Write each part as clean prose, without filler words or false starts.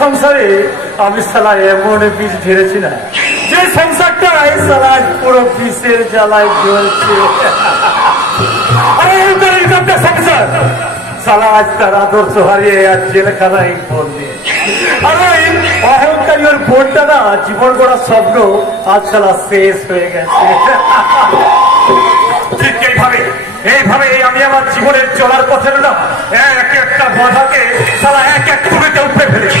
সংসারে আমি সালা এমন বীজ ঢেলেছি না যে সংসারটা এই সালা পুরো বিষের জ্বালায় জ্বলছে। সংসার সালা আজ তার আদর্শ হারিয়ে আজ জেলখানায় বন্দি। আর ওই অহংকারী ওর বোনটা না জীবন গড়া স্বপ্ন আজ সালা শেষ হয়ে গেছে। ঠিক এইভাবে আমি আমার জীবনের চলার পথে না এক একটা বাধাকে সালা এক এক টুকরিতে উপড়ে ফেলেছি।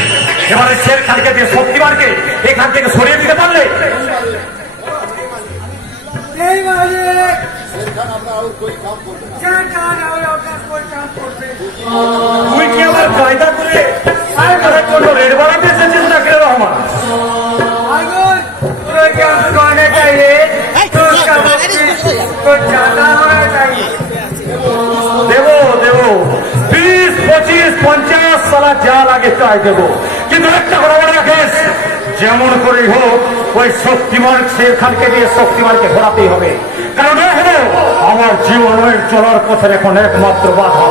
এবারে শের খানকে দিয়ে শক্তিমানকে এখান থেকে সরিয়ে দিতে পারলে তুই কি আমার কায়দা করে জন্য রেড বাড়াতে এসেছিস না কে রহমান? দেবো 20, 25, 50 সালা যা লাগে তাই দেবো, কিন্তু একটা কথা মনে রাখিস, যেমন করেই হোক ওই শক্তিমান শের খানকে দিয়ে শক্তিমানকে ঘোরাতেই হবে, কারণ হলো আমার জীবনের চলার পথের এখন একমাত্র বাধা।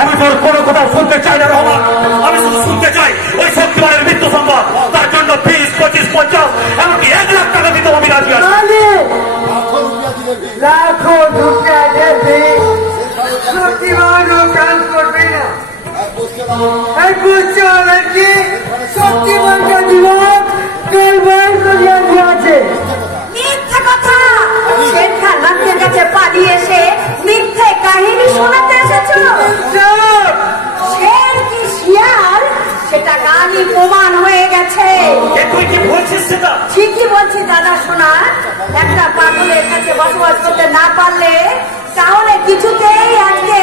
আমি তোর কোনো কথা শুনতে চাই না রহমান, আমি শুধু শুনতে চাই ওই শক্তিমানের মৃত্যু সংবাদ। তার জন্য 20, 25, 50 এমনকি 1 লাখ টাকা দিতেও আমি রাজি আছি। লাখো রুপিয়া দেবে শক্তিমানও কাজ করবে না। শক্তিমানকে জীবন আছে মিথ্যা কথা। শের খান রাতের কাছে পালিয়ে এসে মিথ্যে কাহিনী শোনাতে এসেছো। শের কি শিয়াল সেটা গালি প্রমাণ হয়ে গেছে। তুই কি বলছিস সেটা? ঠিকই বলছি দাদা শোনা। একটা পাগলের কাছে বসবাস করতে না পারলে তাহলে কিছুতেই আজকে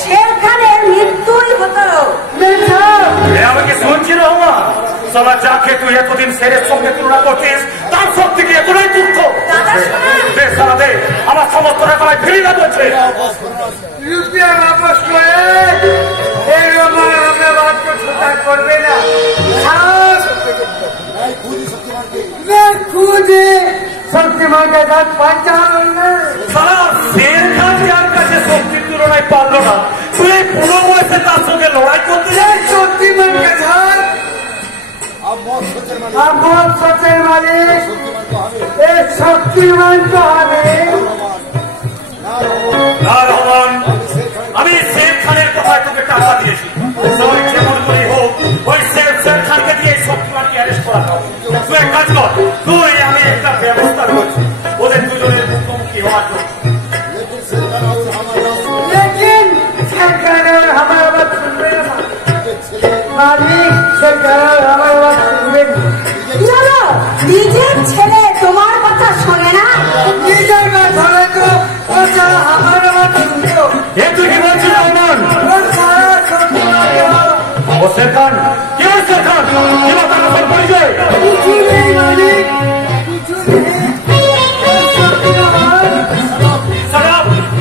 শের খানের মৃত্যুই হতো। আমাকে শুনছি রহমান, সালা যাকে তুই এতদিন শেরের সঙ্গে তুলনা করছিস তার সব থেকে এতটাই দুঃখ। সালা দে আমার সমস্ত টাকায় ফিরে না বলছে। রুপিয়া বাপস করে এই রকম আমরা বাপকে ছোটা করবে না। খুঁজে শক্তিমানকে গাছ পাঁচানো সালা শের খান যার কাছে শক্তির তুলনায় পারলো না, তুই এই পুরো বয়সে তার সঙ্গে লড়াই করতে যাই। শক্তিমানকে ছাড় আমার সচের মালিক এই শক্তিমান তো হবে না রহমান, আমি শের খানের কথায় তোকে টাকা দিয়েছি। যেমন করে হোক ওই শের খানকে দিয়ে শক্তিমানকে অ্যারেস্ট করা হোক। তুই এক কাজ কর, তুই আমি একটা ব্যবস্থা করছি ওদের দুজনের মুখোমুখি হওয়ার জন্য। लेकिन सरकार हमारा बात सुन रहे हैं मालिक, सरकार हमारा बात सुन रहे हैं। চলো নিজের ছেলে তোমার কথা শোনে না। নিজের बात होने तो अच्छा हमारा बात सुन लो। ये তুই কি বলছিস রহমান? वो सारा शक्तिमान ও শের খান কি হয়? শের খান কি বা তার আসল পরিচয়? कुछ नहीं मालिक, कुछ नहीं।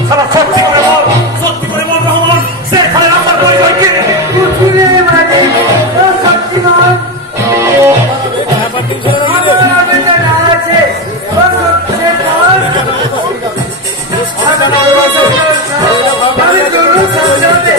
সারা সত্যি করে বল, সত্যি করে বল রহমান, শের খানের আসল পরিচয় কি? कुछ नहीं मालिक, वो शक्तिमान हमारा बेटा नाराज है। वो शक्तिमान हमें दोनों समझाते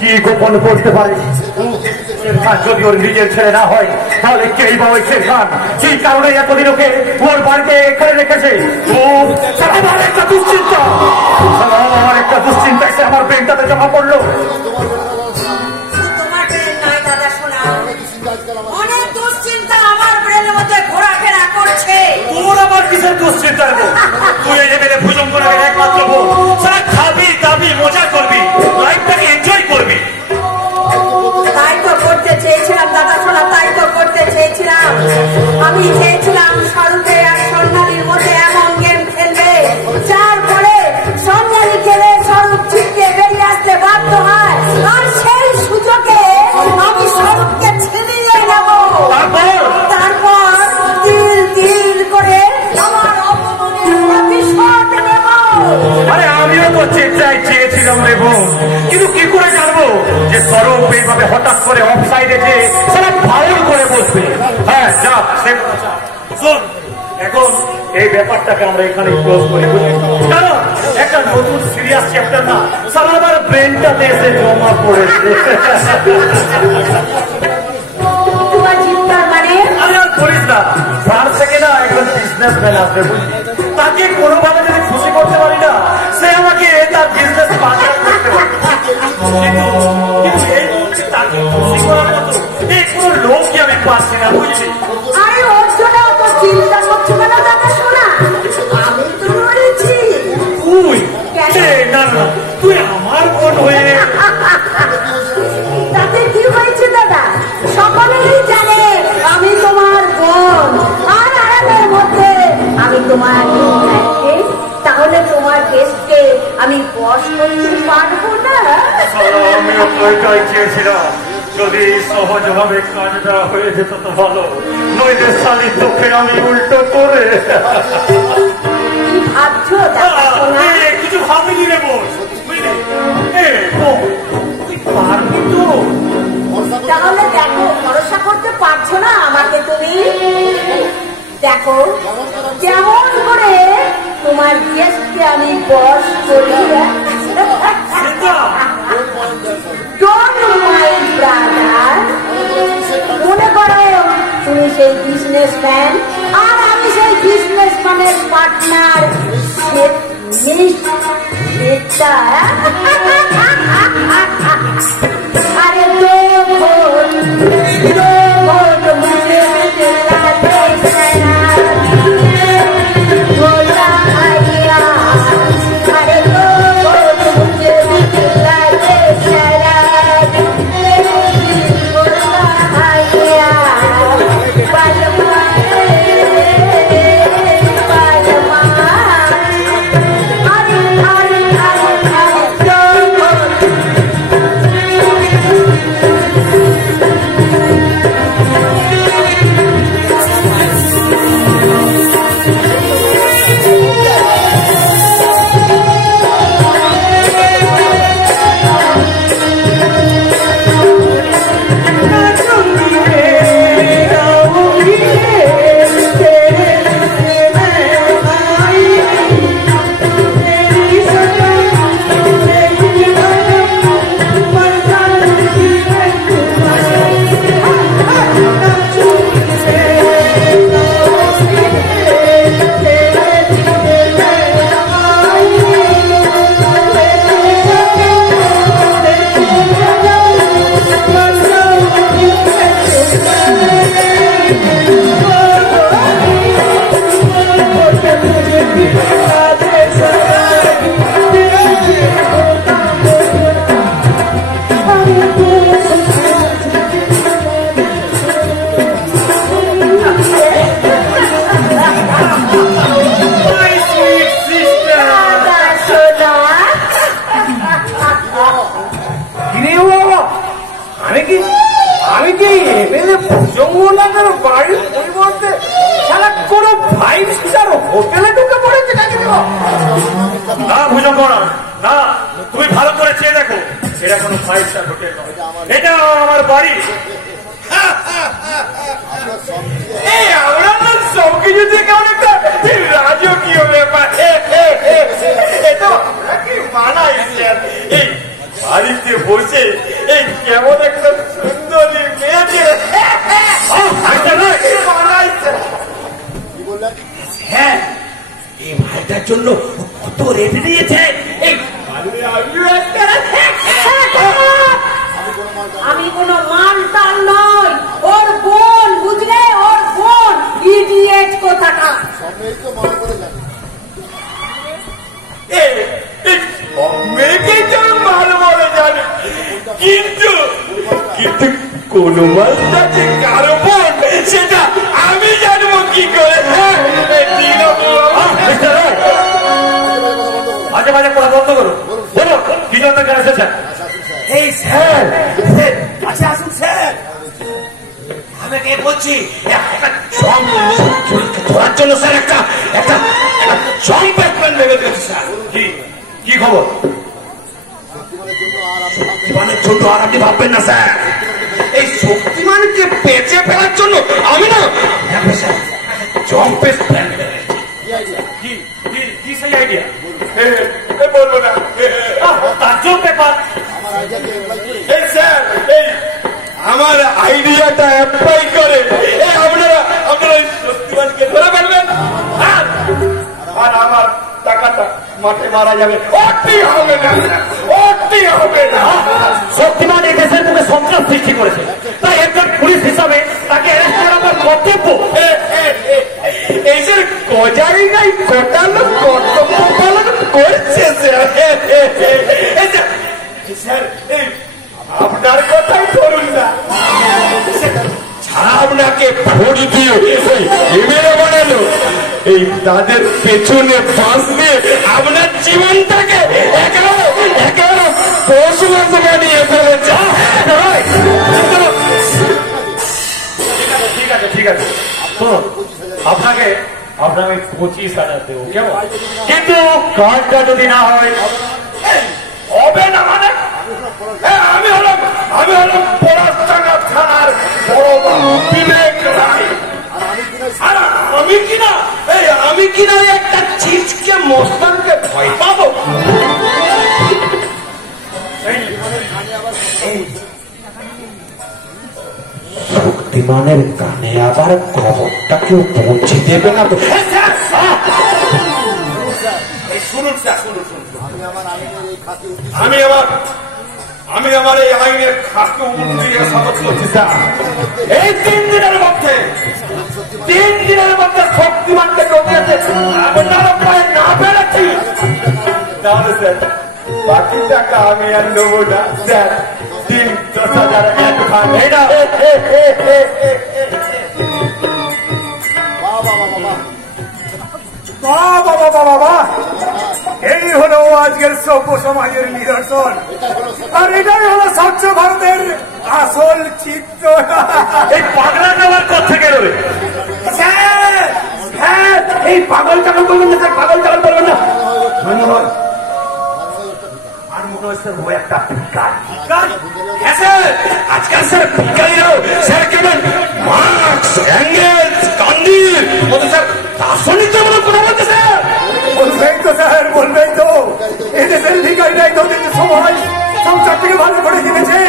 কি গোপন করতে পারে? যদি ওর নিজের ছেলে না হয় তাহলে কেই বা ওই শের খান সেই কারণে এতদিন ওকে ওর বাড়িতে এখানে রেখেছে। আমার একটা দুশ্চিন্তা, আমার একটা দুশ্চিন্তা এসে আমার ব্রেনটাতে জমা পড়লো। তোমার ব্রেন নয় দাদা শোনা, অনেক দুশ্চিন্তা আমার ব্রেনের মধ্যে ঘোরাফেরা করছে। তোর আবার কিসের দুশ্চিন্তা? তুই এই মেরে ভুজঙ্গ একমাত্র বোন, সারা খাবি দাবি মজা করবি, লাইফটাকে এনজয় করবি। তাই তো করতে চেয়েছিলাম দাদা শোনা, তাই তো করতে চেয়েছিলাম। আমি চেয়েছিলাম স্বরূপে আর সন্ন্যালীর মধ্যে এমন গেম খেলবে যার পরে সন্ন্যালী খেলে স্বরূপ ছিটকে বেরিয়ে আসতে বাধ্য হয়, আর সেই সুযোগে আমি স্বরূপকে ছিনিয়ে নেব। তারপর তিল তিল করে আমার এটাই চেয়েছিলাম রে বোন, কিন্তু কি করে জানবো যে স্বরূপ এইভাবে হঠাৎ করে অফ সাইডে যে সেটা ফাউল করে বসবে। হ্যাঁ যা শোন, এখন এই ব্যাপারটাকে আমরা এখানে ক্লোজ করে বুঝলি, কারণ একটা নতুন সিরিয়াস চ্যাপ্টার না সারাবার ব্রেনটাতে এসে জমা পড়েছে। তোমার চিন্তার মানে আমি আর করিস না, স্যার থেকে না একজন বিজনেসম্যান আসবে বুঝলি, তাকে কোনোভাবে যদি খুশি করতে পারি না সে আমাকে তার বিজনেস পার্টনার করতে পারে, কিন্তু এই মুহূর্তে তাকে খুশি করার মতো এই কোনো লোকই আমি পাচ্ছি না বুঝলি। আরে ওর জন্য অত চিন্তা করছো কেন দাদা শোনা, আমি তো রয়েছি। তুই না না তুই আমার বোন হয়ে তাতে কি হয়েছে দাদা, সকলেই জানে আমি তোমার বোন, আর আরামের মধ্যে আমি তোমার কেস, তাহলে তোমার কেসকে আমি বশ করতে পারবো না। আমিও ওইটাই চেয়েছিলাম, যদি সহজভাবে কাজটা হয়ে যেত তো ভালো, নইলে শালি তোকে আমি উল্টো করে। কি ভাবছো দাদা শোনা? কিছু ভাবিনি রে বোন, বুঝলি তুই পারবি তো? তাহলে দেখো, ভরসা করতে পারছো না আমাকে তুমি? দেখো কেমন করে তোমার গেস্টকে আমি বস করি। ডোন্ট মাইন্ড ব্রাদার, মনে করো তুমি সেই বিজনেসম্যান আর আমি সেই বিজনেসম্যানের পার্টনার। अरे दो भोट मुझे दिला दे भोला आया। अरे दो भोट मुझे दिला दे भोला आया। बालमा বাড়ির পরিবর্তে সারা কোনো 5 স্টার হোটেলে ঢুকে পড়েছে নাকি? না বুঝো না, না তুমি ভালো করে চেয়ে দেখো, এটা কোনো 5 স্টার হোটেল নয়, এটা আমার বাড়ি। আমরা তো সবকিছু থেকে অনেকটা রাজকীয় ব্যাপার। এই বাড়িতে বসে এই কেমন একটা সুন্দরী মেয়েকে হ্যাঁ, এই ভাইটার জন্য কত রেট দিয়েছে। আমি কোনো মানতাল নই, ওর বোন বুঝলে, ওর বোন ইডিয়েট কোথাকার। মেয়েকেই তো ভালো বলে জানে, কিন্তু কিন্তু কোন মালটা যে কারো বোন সেটা আমি জানবো কি করে? মাঝে মাঝে পড়া বন্ধ করো, বলো কি জন্য কেন এসেছেন? এই স্যার, কাছে আসুন স্যার। আমি কে বলছি ধরার জন্য স্যার একটা জম্প প্যাকম্যান ভেবে দিয়েছি স্যার। কি খবর? শক্তিমানের জন্য আর আপনি ভাববেন না স্যার, এই শক্তিমানকে বেঁচে ফেলার জন্য আমি না জম্পেস প্ল্যান কি সেই আইডিয়া? বলবো না তার ব্যাপার। এই স্যার, এই আমার আইডিয়াটা অ্যাপ্লাই করে আপনারা শক্তিমানকে ধরে ফেলবেন আর আমার টাকাটা মাঠে মারা যাবে। ওটি হবে না, ওটি হবে না। শক্তিমান এই দেশের মুখে সন্ত্রাস সৃষ্টি করেছে, তাই একজন পুলিশ হিসাবে তাকে অ্যারেস্ট করা আমার কর্তব্য। এই যে গজাই নাই ঘটানো কর্তব্য পালন করছে স্যার। এই আপনার কথাই ধরুন না, আপনাকে ভরি দিয়ে এমএলএ বানালো, এই তাদের পেছনে ফাঁস দিয়ে আপনার জীবনটাকে একেবারে পশু মাংস বানিয়ে ফেলেছে। ঠিক আছে ঠিক আছে, শুনুন, আপনাকে 25,000 দেবো, কেমন? কিন্তু কাজটা যদি না হয় হবে না মানে? আমি হলাম পলাশডাঙ্গা থানার বড় বাবু বিবেক রায়। আর আমি কিনা একটা চিজকে মস্তানকে ভয় পাবো? শক্তিমানের কানে আবার খবরটা কেউ পৌঁছে দেবে না তো? শুনুন স্যার, শুনুন, আমি আমার এই আইনের খাকে উল্টিয়ে শপথ করছি স্যার, এই 3 দিনের মধ্যে শক্তিমানকে ডকিয়েছে আপনারা পায়ে না পেরেছি, তাহলে স্যার বাকি টাকা আমি আর নেবো না স্যার। 10,000 একখান। এই হলো আজকের সভ্য সমাজের নিদর্শন, আর এটাই হলো স্বচ্ছ ভারতের আসল চিত্র। এই পাগলা নেওয়ার কথা থেকে রবে। এই পাগল চাগল করবেন না স্যার, পাগল চাগল করবেন না। আর মনে হয় স্যার ও একটা ভিখারি। হ্যাঁ স্যার, আজকাল স্যার ভিখারিরাও স্যার কেমন মার্কস, এঙ্গেলস, গান্ধীর মতো স্যার দার্শনিকদের কথা বলতে স্যার। বলবেই তো স্যার, বলবেই তো। এদেশের ভিখারিরাই তো সবাই সংসার থেকে ভালো করে কিনেছে।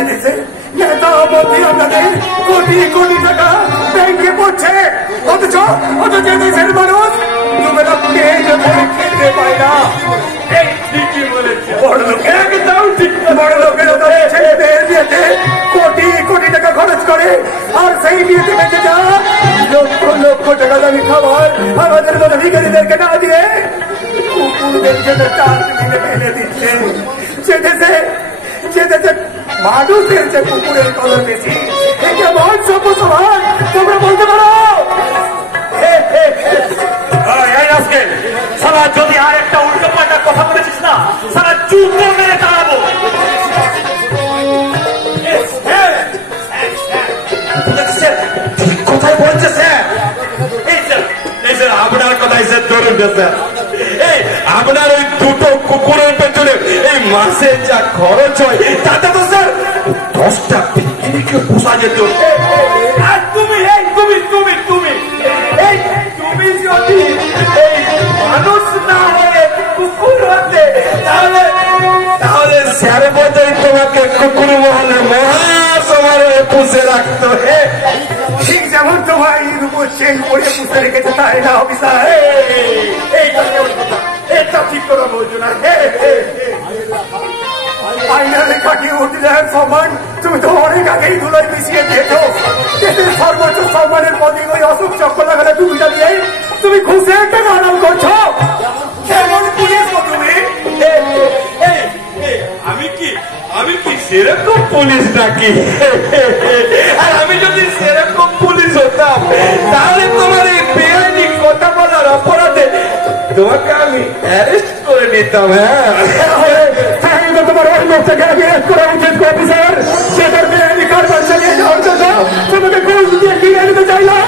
এদেশের নেতা মন্ত্রী আপনাদের কোটি কোটি টাকা ব্যাংকে পড়ছে, অথচ দেশের মানুষ দুবেলা পেট ভরে খেতে পায় না। বড় লোকেরা ছেলেদের বিয়েতে কোটি কোটি টাকা খরচ করে, আর সেই বিয়েতে বেঁচে যা লক্ষ লক্ষ টাকা দামি খাবার আমাদের মতো ভিখারিদেরকে না দিয়ে কুকুরদের জন্য চাল ফেলে দিচ্ছে। যে দেশে মানুষের যে কুকুরের কদর বেশি, কেমন সভ্য সমাজ তোমরা বলতে পারো? সারা যদি আর একটা উল্টো পাল্টা কথা বলেছিস না, সারা চুপ মেরে দাঁড়াবো। ঠিক কথাই বলছে স্যার। এই স্যার আপনার কথাই স্যার ধরুন না স্যার, এই আপনার ওই দুটো কুকুরের পেছনে এই মাসে যা খরচ হয় তাতে তো স্যার 10টা পিকনিকে পোষা যেত। আর তুমি যদি এই মানুষ না হয়ে কুকুর হতে, তাহলে স্যার বোধহয় তোমাকে কুকুর মহলে মহাসমারোহে পুষে রাখতো। ঠিক যেমন তোমার রূপর চেন করে পুষে রেখেছে, তাই না অফিসার? এটা ঠিক করে বলছো না। আইনারে কাটিয়ে উঠলে সম্মান তুমি তো অনেক আগেই ধুলোয় মিশিয়ে দিয়েছো। দেশের সর্বোচ্চ সম্মানের পদে ওই অশোক চক্র লাগালে টুপিটা দিয়ে তুমি ঘুষে একটা নাম করছো। কেমন পুলিশ গো তুমি? আমি কি সেরকম পুলিশ নাকি? আর আমি যদি সেরকম পুলিশ হতাম, তাহলে তোমার এই বেআইনি কথা বলার অপরাধে তোমাকে আমি অ্যারেস্ট করে নিতাম। তোমার ওই লোকটাকে অ্যারেস্ট করা উচিত অফিসার। সেটার বেআইনি কারবার চালিয়ে যাওয়ার জন্য তোমাকে ঘুষ দিয়ে কিনে নিতে চাইলাম।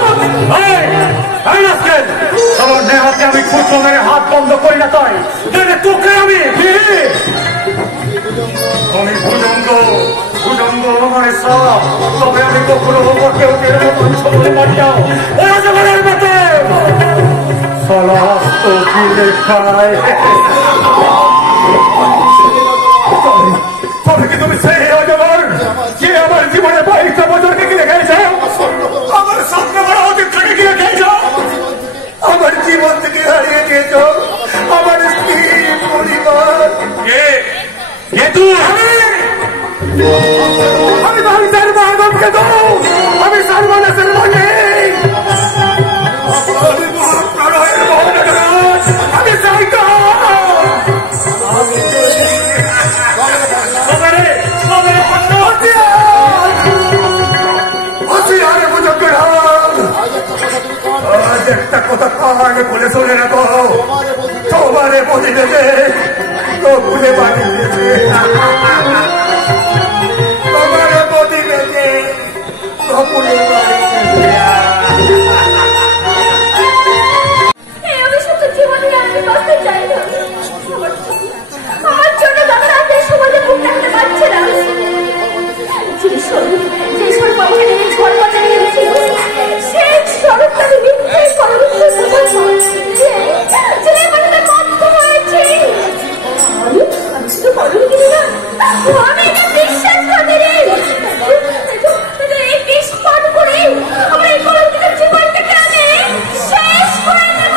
আমার নেহাতে আমি খুচরো মেরে হাত বন্ধ করি না, তাই তোকে আমি কখনো কেউ মঞ্চ বলে মারিয়া ওরা জগনের মতো সমস্ত গিলে খায়। তবে কি তুমি সেই অজগর যে আমার জীবনে 22টা বছরকে কিনে খেয়েছ, আমার স্বপ্ন বড় অতীতকে কিনে খেয়েছ, আমার জীবন থেকে হারিয়ে দিয়েছ আমার স্ত্রী পরিবার। কে তুই? আমি বাড়ির বাগমকে তো আমি সালমানের মনে আমি চাই তো একটা কথা আগে বলে শুনে রাখো, তোমারে বলি দেবে তো ভুলে বাড়ি দেবে, তোমারে বলি দেবে তো ভুলে বাড়ি দেবে। আমার জন্য দাদারা আজকে সমাজে মুখ রাখতে পারছে না। যে স্বরূপ আমাকে নিয়ে ঘর বাজারে এনেছিল সেই স্বরূপটা আমি মিথ্যে বিশ্বাস করি পান করে আমার এই কলঙ্কিত জীবনটাকে আমি শেষ করে দেব,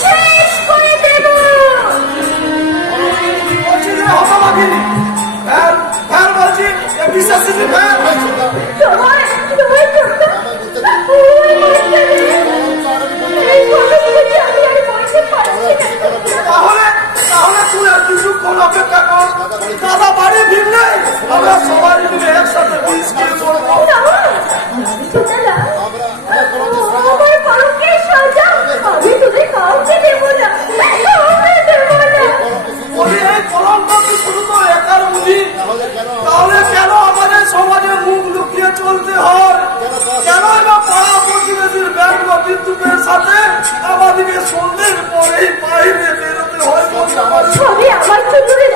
শেষ করে দেব। দাদা বাড়ি ফিরলে আমরা সবাই মিলে একসাথে তাহলে কেন আমাদের সমাজে মুখ লুকিয়ে চলতে হয়? কেন না পাড়া প্রতিবেশীর ব্যাংক বা বিদ্যুতের সাথে আমাদেরকে সন্ধ্যের পরেই বাইরে বেরোতে হয়? সবই আমার চুলের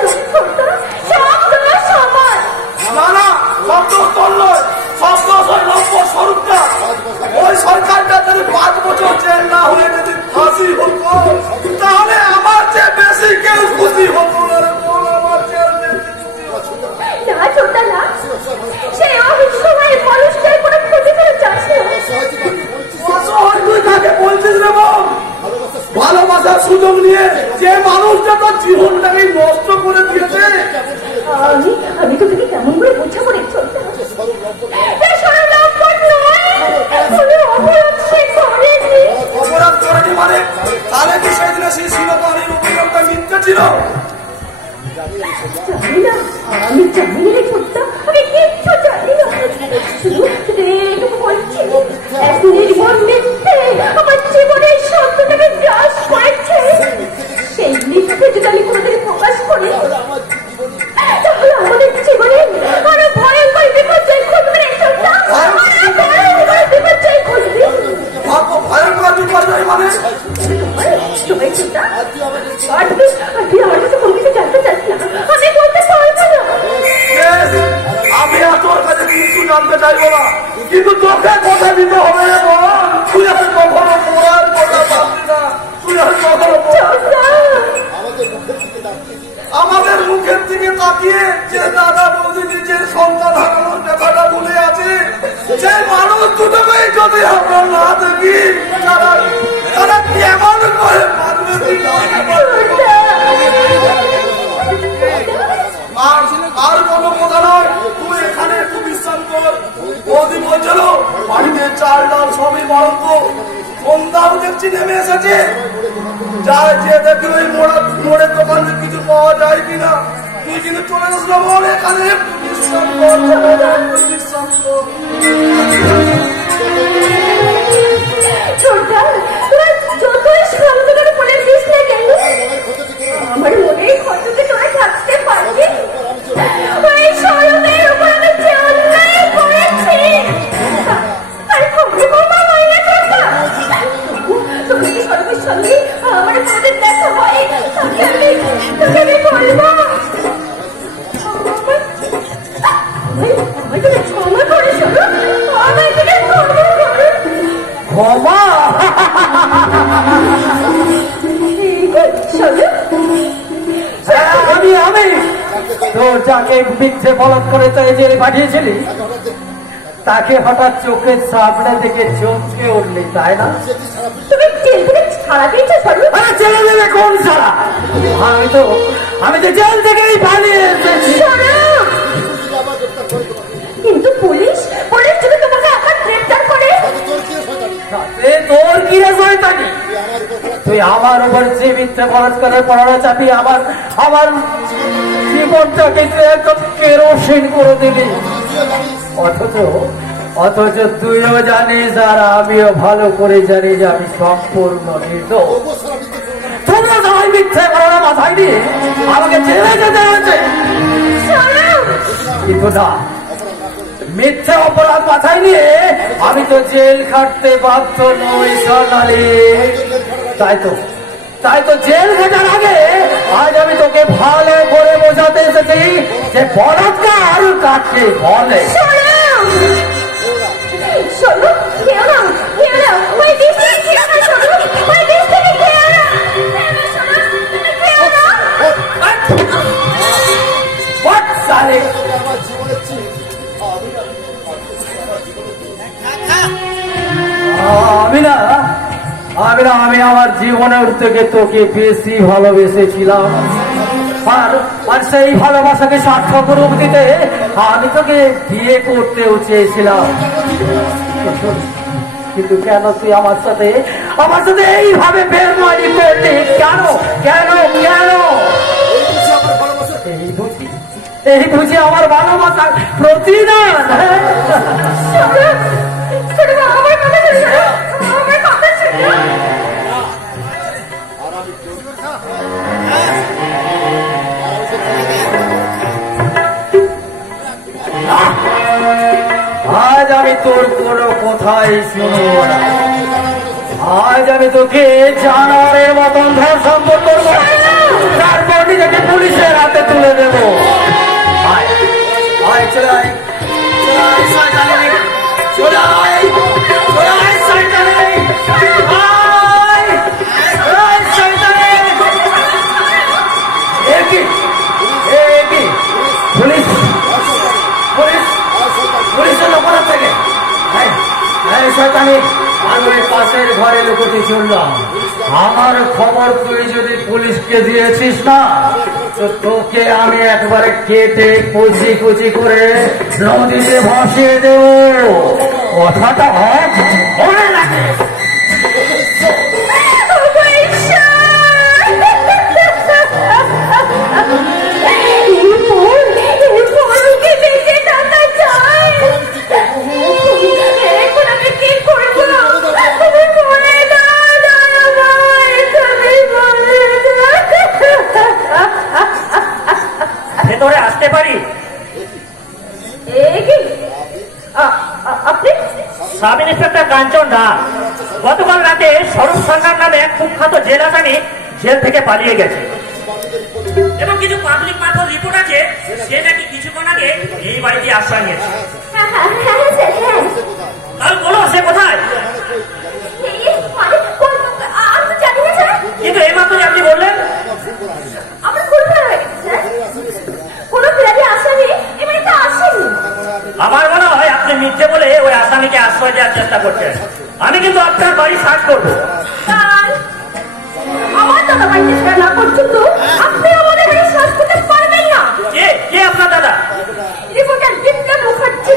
না না, শব্দ তোর নয়, শব্দ নব্য স্বরূপটা। ওই সরকারটা যদি 5 বছর জেল না হয়ে যদি ফাঁসি হতো তাহলে আমার চেয়ে বেশি কেউ খুশি হতো না। আমার চেয়ে বেশি খুশি হতো না ছোটা না, সেই অহিংসময় মানুষটার কোনো ক্ষতি করে চাস না। অসহায় তুই কাকে বলছিস রে বোন? ভালোবাসার সুযোগ নিয়ে যে মানুষটা তোর জীবনটাকে নষ্ট করে দিয়েছে। আমি তো তোকে কেমন করে বোঝাবো রে ছোটা? অপরাধ করেনি মানে তাহলে কি সেদিন সেই শিলপানির অভিযোগটা মিথ্যা ছিল? জানি না, আমি জানি রে ছোট্টা, আমি কিচ্ছু জানি না। শুধু এইটুকু বলছি, এক নির্মম মিথ্যে আমার জীবনের সত্যটাকে গ্রাস করেছে। সেই মিথ্যে যদি আমি কোনোদিন প্রকাশ করি তাহলে আমাদের জীবনে আরো ভয়ঙ্কর বিপর্যয় ঘটবে রে ছোট্টা, ভয়ঙ্কর বিপর্যয় ঘটবে। ভয়ঙ্কর বিপর্যয় মানে তোমায় ছোট্টা তুই আমার কাছে কোনো কিছু জানতে চাস না, আমি বলতে পারবো না। আমি আর তোর কাছে কিছু জানতে চাইবো না, কিন্তু তোকে কথা দিতে হবে। তুই আর কখনো পড়ার কথা ভাববি না, তুই আর কখনো আমাদের মুখের দিকে তাকিয়ে যে দাদা বৌদি নিজের সন্তান হারানোর ব্যাপারটা ভুলে আছে, যে মানুষ দুটোকেই যদি আমরা না দেখি তারা কেমন করে আর কোনো কথা নয়, তুই এখানে একটু বিশ্রাম কর। বৌদি বলছিল বাড়িতে চাল ডাল সবই বরন্ত, সন্ধ্যাও দেখছি নেমে এসেছে। যা যে দেখি ওই মোড়ের দোকানে কিছু পাওয়া যায় কিনা। তুই কিন্তু চলে গেছিল বল, এখানে বিশ্রাম কর, বিশ্রাম কর। যতই সান্ত্বনা করে দিস না কেন, আমার মনে ক্ষতকে তোরা থাকতে পারবি। ওই সরমের উপর আমি যে অন্যায় করেছি আর খবর বোমা হয় না ছোটা। তোকে কি সরমের সঙ্গে আমার কোনোদিন দেখা হয় তোকে আমি বলবো আমার ক্ষমা করে শোনো। আমি তোর যাকে মিথ্যে বলৎ করে তাই জেলে পাঠিয়েছিলি তাকে হঠাৎ চোখের সামনে দেখে চমকে উঠলি, তাই না? তুমি জেল থেকে ছাড়া পেয়েছো সরু? জেলে দেবে কোন ছাড়া? আমি তো জেল থেকেই পালিয়ে এসেছি। কিন্তু পুলিশ যদি তোমাকে আবার গ্রেফতার করে, তোর কি রে শয়তানি? তুই আমার উপর যে মিথ্যে বলাৎকারের পড়ানো চাপি আমার জীবনটাকে একদম কেরোসিন করে দিলি। অথচ তুইও জানিস আর আমিও ভালো করে জানি যে আমি সম্পূর্ণ নির্দোষ। তোমরা সবাই মিথ্যে বলানো মাথায় নিয়ে আমাকে জেলে যেতে হয়েছে, কিন্তু না, মিথ্যে অপরাধ মাথায় নিয়ে আমি তো জেল খাটতে বাধ্য নই সোনালি। তাই তো জেল খাটার আগে আজ আমি তোকে ভালো করে বোঝাতে এসেছি যে বলাৎকার কাটতে বলে। আমি আমার জীবনের থেকে তোকে বেশি ভালোবেসেছিলাম, আর সেই ভালোবাসাকে সার্থক রূপ দিতে আমি তোকে বিয়ে করতেও চেয়েছিলাম। কিন্তু কেন তুই আমার সাথে এইভাবে বেমানি করলি? কেন কেন কেন? এই বুঝি আমার ভালোবাসার প্রতিদান? আজ আমি তোর কোনো কথাই শুনব না। আজ আমি তোকে জানোয়ারের মতন ধর্ষণ করবো, তারপর নিজেকে পুলিশের হাতে তুলে দেবো। পুলিশের লোক থেকে আমি পাশের ঘরে লুকোতে চললাম। আমার খবর তুই যদি পুলিশকে দিয়েছিস না, তো তোকে আমি একবারে কেটে কুচি কুচি করে নদীতে ভাসিয়ে দেব। কথাটা মনে রাখে। ভেতরে আসতে পারি? আপনি সাব ইন্সপেক্টর কাঞ্চন দাস। গতকাল রাতে স্বরূপ সরকার নামে এক কুখ্যাত জেল আসামি জেল থেকে পালিয়ে গেছে এবং কিছু পাবলিক মারফত রিপোর্ট আছে সে নাকি কিছুক্ষণ আগে এই বাড়িতে আশ্রয় নিয়েছে। তাহলে বলো সে কোথায়? কিন্তু এই মাত্র আপনি বললেন আমার মনে হয় আপনি মিথ্যে বলে ওই আসামিকে আশ্রয় দেওয়ার চেষ্টা করছেন। আমি কিন্তু আপনার বাড়ি সার্চ করবো। আমার দাদা বাড়িতে না পর্যন্ত আপনি আমাদের বাড়ি সার্চ করতে পারবেন না। কে আপনার দাদা? Reporter Biplab Mukherjee.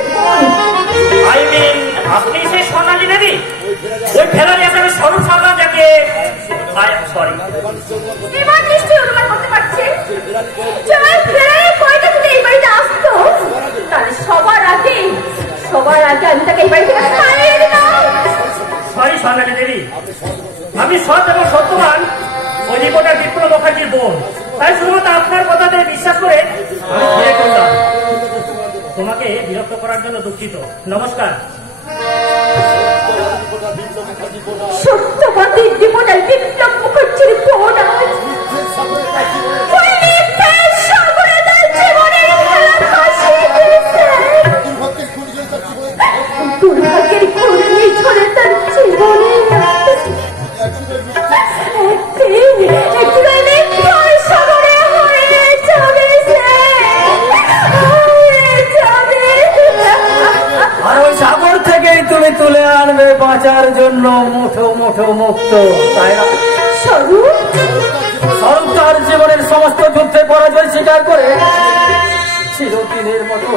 I mean আপনি সেই সোনালী দেবী, ওই ফেরারি আসামি স্বরূপ সরকার যাকে সরি এবার নিশ্চয়ই অনুমান করতে পারছেন কয়টা যদি এই বাড়িতে আসতো তাহলে সবার আগে আমি তাকে এই বাড়ি থেকে তাড়িয়ে দিতাম। সরি সোনালী দেবী, আমি সৎ এবং সত্যবান ওই রিপোর্টার বিপ্লব মুখার্জির বোন, তাই শুধুমাত্র আপনার কথাতে বিশ্বাস করে আমি বিয়ে করলাম। তোমাকে বিরক্ত করার জন্য দুঃখিত। নমস্কার। সত্যবাদী রিপোর্টার বিপ্লব মুখার্জির বোন দুর্ভাগ্যের ঘূর্ণি ঝড়ে তার জীবনে বাঁচার জন্য মুঠো মুঠো মুক্ত, তাই না? স্বরূপ তার জীবনের সমস্ত যুদ্ধে পরাজয় স্বীকার করে চিরদিনের মতো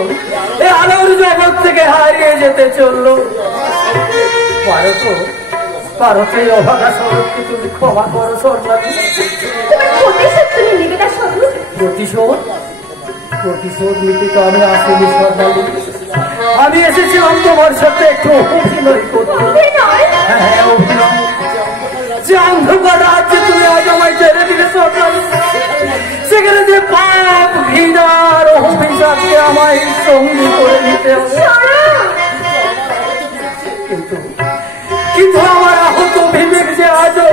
এই আলোর জগৎ থেকে হারিয়ে যেতে চললো। ভারতের অভাগা স্বরূপকে তুমি ক্ষমা করো স্বর্ণালী। তুমি প্রতিশোধ তুমি নিবে না স্বরূপ? প্রতিশোধ নিতে তো আমি আসিনি স্বর্ণালী। আমি এসেছিলাম তোমার সাথে একটু অভিনয় করতে। হ্যাঁ, অভিনয়। যে অন্ধকার রাজ্যে তুমি আজ আমায় ছেড়ে দিলে স্বর্ণালী, সেখানে যে পাপ ঘৃণার অভিশাপকে আমায় সঙ্গী করে নিতে হবে। কিন্তু আমার আহত বিবেক যে আজও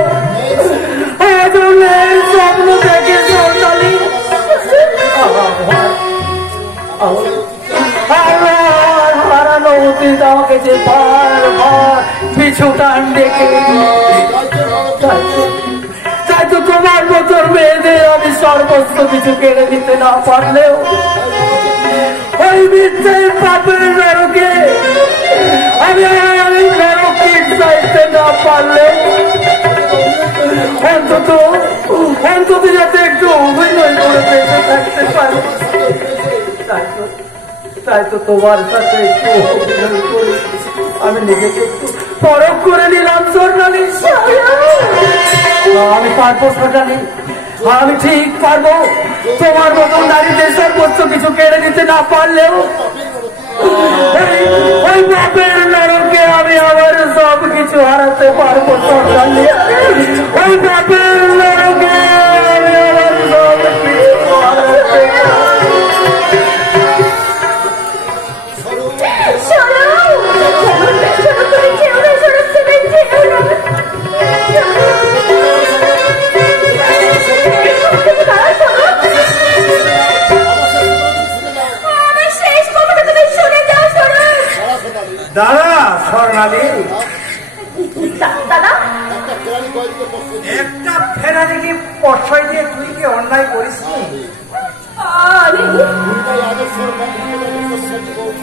স্বপ্ন দেখে স্বর্ণালী, হারানো অতীত আমাকে যে বারবার পিছু টান ডেকে। তাই তো তোমার মতন মেয়েদের আমি সর্বস্ব কিছু কেড়ে দিতে না পারলেও ওই মিথ্যের পাপের নরকে আমি নরকে চাইতে না পারলেও অন্তত যাতে একটু অভিনয় করে বেঁচে থাকতে পারে, তাই তো তোমার সাথে একটু অভিনয় করে আমি নিজেকে একটু পরখ করে নিলাম স্বর্ণালী। আমি পারবো স্বর্ণালী, আমি ঠিক পারবো। তোমার মতন নারীদের সর্বোচ্চ কিছু কেড়ে দিতে না পারলেও ওই বাপের নরকে আমি আবার সব কিছু হারাতে পারবো স্বর্ণালী। ওই বাপের নরকে আমি আবার সব কিছু হারাতে দাদা স্বর্ণালী। দাদা একটা ফেরা দেখি পশয় দিয়ে তুই কি অন্যায় করিস?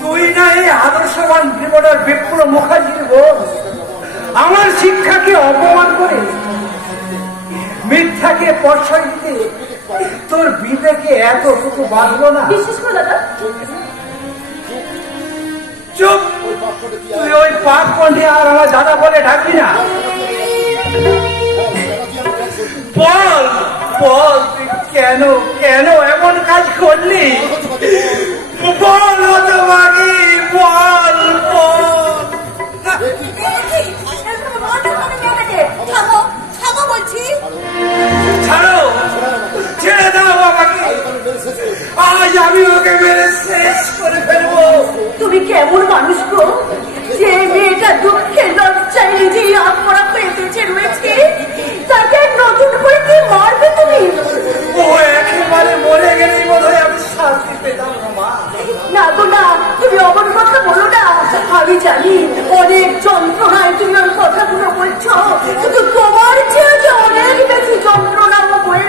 তুই না এই আদর্শবান বিপদের বিপ্লব মুখার্জির বোন, আমার শিক্ষাকে অপমান করে মিথ্যাকে পশয় দিতে তোর বিবেকে এতটুকু বাঁধলো না? বিশেষ করে দাদা চুপ, তুই ওই পাপ কণ্ঠে আর আমার দাদা বলে ডাকবি না। বল বল তুই কেন কেন এমন কাজ করলি? বল তোমাকে, বল বল। ছাড়ো, ছেড়ে দাও আমাকে, আজ আমি ওকে মেরে শেষ করে ফেলবো। তুমি কেমন মানুষ গো, যে মেয়েটা দুঃখে লজ্জায় নিজেই আত্মরা হয়ে বেঁচে রয়েছে, তাকে নতুন করে কি মারবে তুমি? ও একেবারে মরে গেলেই বোধ হয় আমি শান্তি পেতাম না মা। না গো না, তুমি অমন কথা বলো না। আমি জানি অনেক যন্ত্রণায় তুমি ওর কথাগুলো বলছো, কিন্তু তোমার চেয়ে অনেক বেশি যন্ত্রণা ও বয়ে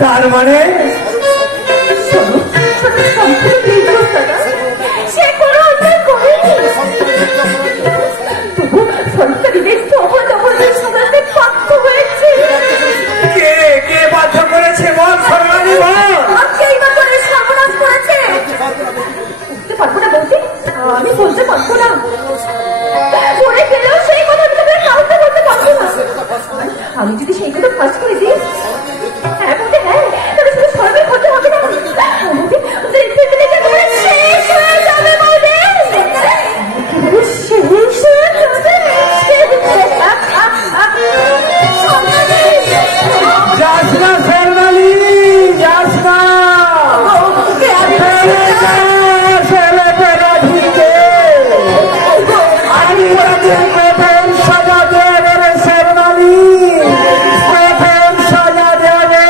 তার মানে সে কোনো অন্যায় করেনি। তবু সরকারিদের খবর শোনাতে বাধ্য হয়েছে। কে বাধ্য করেছে বল সরকারি বল। কেই বা করে সর্বনাশ করেছে। বলতে পারবো না বলতে, আমি বলতে পারবো না। পড়ে গেলেও সেই কথা তোকে কাউকে বলতে পারবো না। আমি যদি সেই কথা ফাঁস করে দিই, হ্যাঁ বলতে হ্যাঁ, তাহলে শুধু সরকার করতে হবে না, আমাদের ফ্যামিলিটা করে শেষ হয়ে যাবে বলবে। শেষ হয়ে যাবে। যাস না শেরমালি, যাস না। আমি প্রথম সাজা দেবে শেরমালি, প্রথম সাজা দেবে।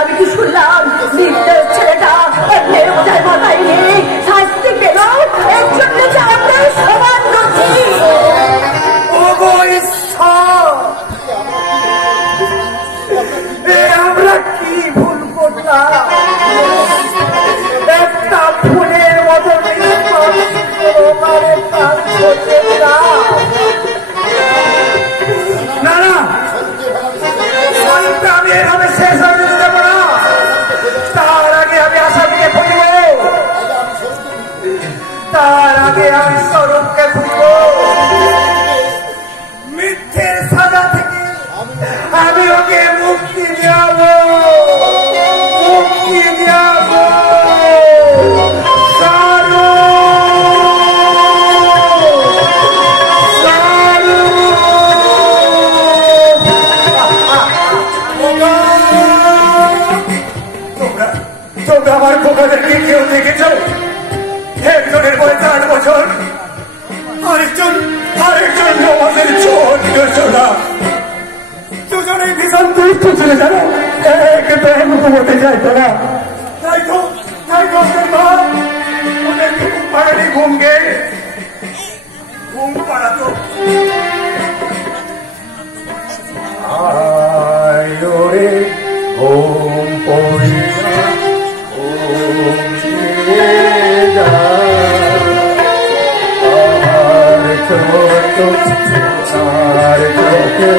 আমি কি শুনলাম নির্দেশ ছেলেটা এমনের বোঝায় মাথায় নেই, শাস্তি পেল এর জন্য যে আমরা সমান নথি। আমরা কি ভুল করলাম? একটা ফুলের মতো না না, আমি এভাবে শেষ হয়ে যেতে দেবো না। তার আগে আমি আসামিকে খুঁজব, তার আগে আমি স্বরূপকে খুঁজব। মিথ্যের সাজা থেকে আমি ওকে মুক্তি দেব, মুক্তি দেব। তোমরা আমার খোকাদেরকে কেউ দেখেছ? একজনের বয়স 8 বছর, আরেকজন আমাদের ছোট্ট সোনা। দুজনেই ভীষণ দুষ্ট ছিল জানো, কিন্তু ঘুমোতে চাইতো না। তাই তো ওদের মা ওদেরকে ঘুম পাড়ানি, ঘুম পাড়াতো। আয়োরে ঘুম পড়িয়া ঘুম যা, আমার ছোট আর চোখে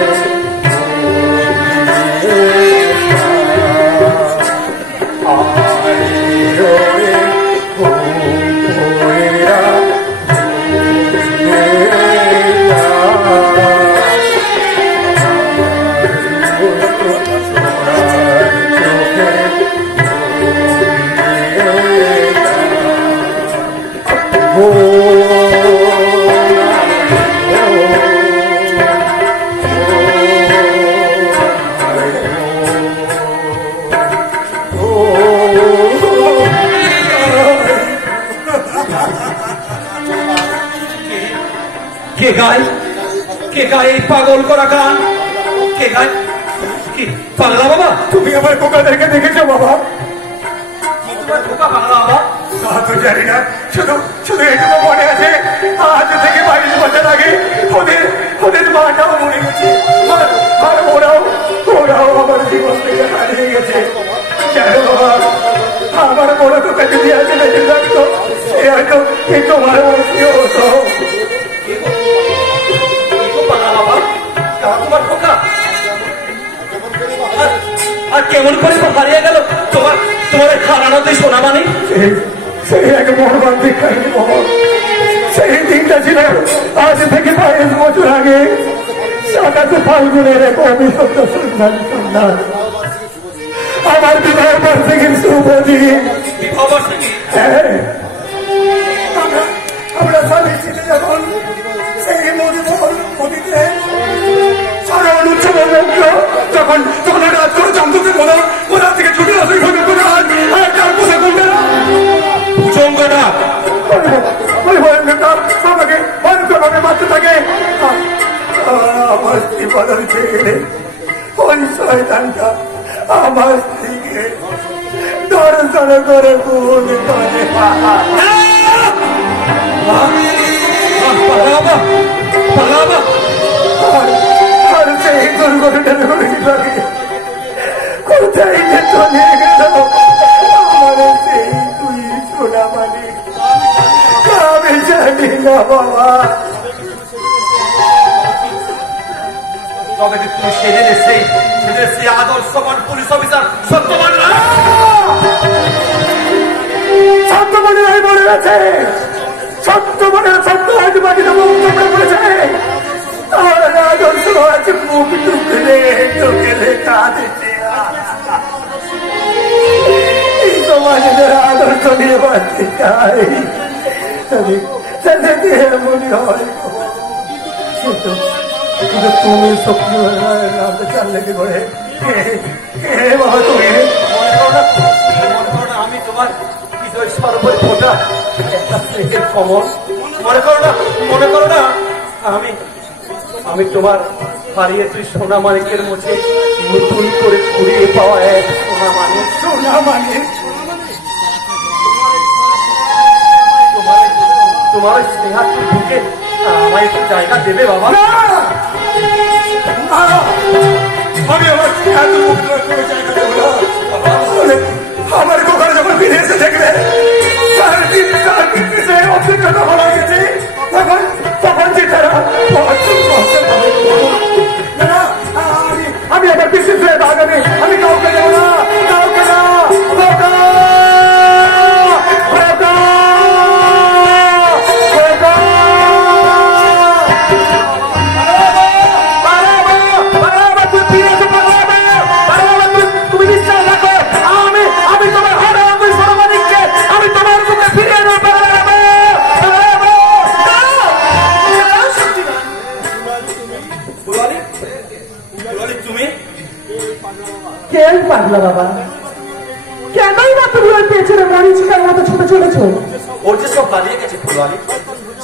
কে গায় এই পাগল করা গান? কে গায়? কি পাগলা বাবা? তুমি আমার খোকাদেরকে দেখেছো বাবা? তোমার খোকা পাগলা বাবা? তা তো জানি না, শুধু এটুকু মনে আছে, আজ থেকে 22 বছর আগে ওদের মাটাও মরে গেছে, আর ওরাও আমার জীবন থেকে হারিয়ে গেছে। জানো বাবা, আমার বড় খোকা যদি আজ বেঁচে থাকতো, সে হয়তো তোমার মধ্যেও হতো। তোমার খোকা আর কেমন করে হারিয়ে গেল? তোমার খারানোতে সোনা মানে সেই এক মর্মান্তিক কাহিনী বাবা। সেই দিনটা ছিল আজ থেকে 22 বছর আগে, 27 ফাল্গুনের এক অবিশ্বাস্য সন্ধান। আমার বিবাহ বার্ষিকীর শুভ দিন। হ্যাঁ, আমরা স্বামী ছিল যখন সেই নদীতে সারা অনুচ্ছেদ তখন রাত করে চন্দ্রকে কোথা থেকে ছুটে আসে চঙ্গটা ওই ভয়ঙ্করটা আমাকে ভয়ঙ্করভাবে মারতে থাকে। আমার স্ত্রী বদল খেয়ে গেলে ওই শয়তানটা আমার স্ত্রীকে দর্শন করে খুন করে। আর সেই দুর্ঘটনা বাবা। তবে কি তুমি সেদিনে সেই আদর্শবান পুলিশ অফিসার সত্যবান সত্যবানের মনে গেছে, সত্যবানের সত্য হয়তো বাকিটা মুখ চোখে পড়েছে। আর আদর্শ আছে মুখ টুকরে টুকরে কাঁদেছে। এই সমাজের আদর্শ নিয়ে বাঁচতে চাই, মনে হয় কিন্তু তুমি স্বপ্ন নামতে চাললে কি করে? বাবা তুমি আমি তোমার বিজয় সর্বই ফোটা একটা স্নেহের কমল। মনে করো না আমি তোমার হারিয়ে তুই সোনা মানিকের মুখে নতুন করে ঘুরিয়ে পাওয়া এক সোনা মানিক। সোনা মানিক তোমার স্নেহার ঢুকে আমায় একটু জায়গা দেবে বাবা? আমি আমার জায়গা দেবো না। আমার দোকানে যখন ফিরে এসে দেখবে অপেক্ষা ভালো গেছে, তখন যে তারা আমি আবার বিশেষ হয়ে ভাগাবে। আমি কাউকে দেবো না, কাউকে না। পাগলা বাবা, কেনই না তুমি ওই পেছনে মরিচিকার মতো ছুটে চলেছো? ওর যে সব দাঁড়িয়ে গেছে ফুলওয়ালি,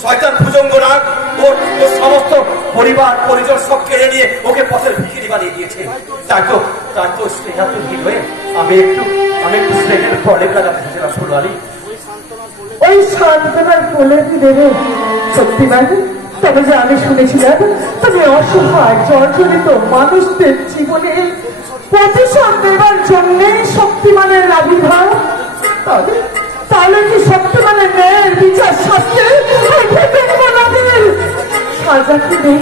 শয়তান ভুজঙ্গ নাগ ওর সমস্ত পরিবার পরিজন সব কেড়ে নিয়ে ওকে পথের ভিখিরি বানিয়ে দিয়েছে। তার তো স্নেহাতুরহীন হয়ে আমি একটু স্নেহের প্রলেপ লাগাতে চাইছিলাম ফুলওয়ালি। ওই সান্ত্বনার প্রলেপ দেবে সত্যি মানে? তবে যে আমি শুনেছিলাম তুমি অসহায় জর্জরিত মানুষদের জীবনে প্রতিশোধ দেবার জন্য শক্তিমানের আবির্ভাব। তাহলে কি শক্তিমানের ন্যায়ের বিচার শাস্তি সাজা কি নেই?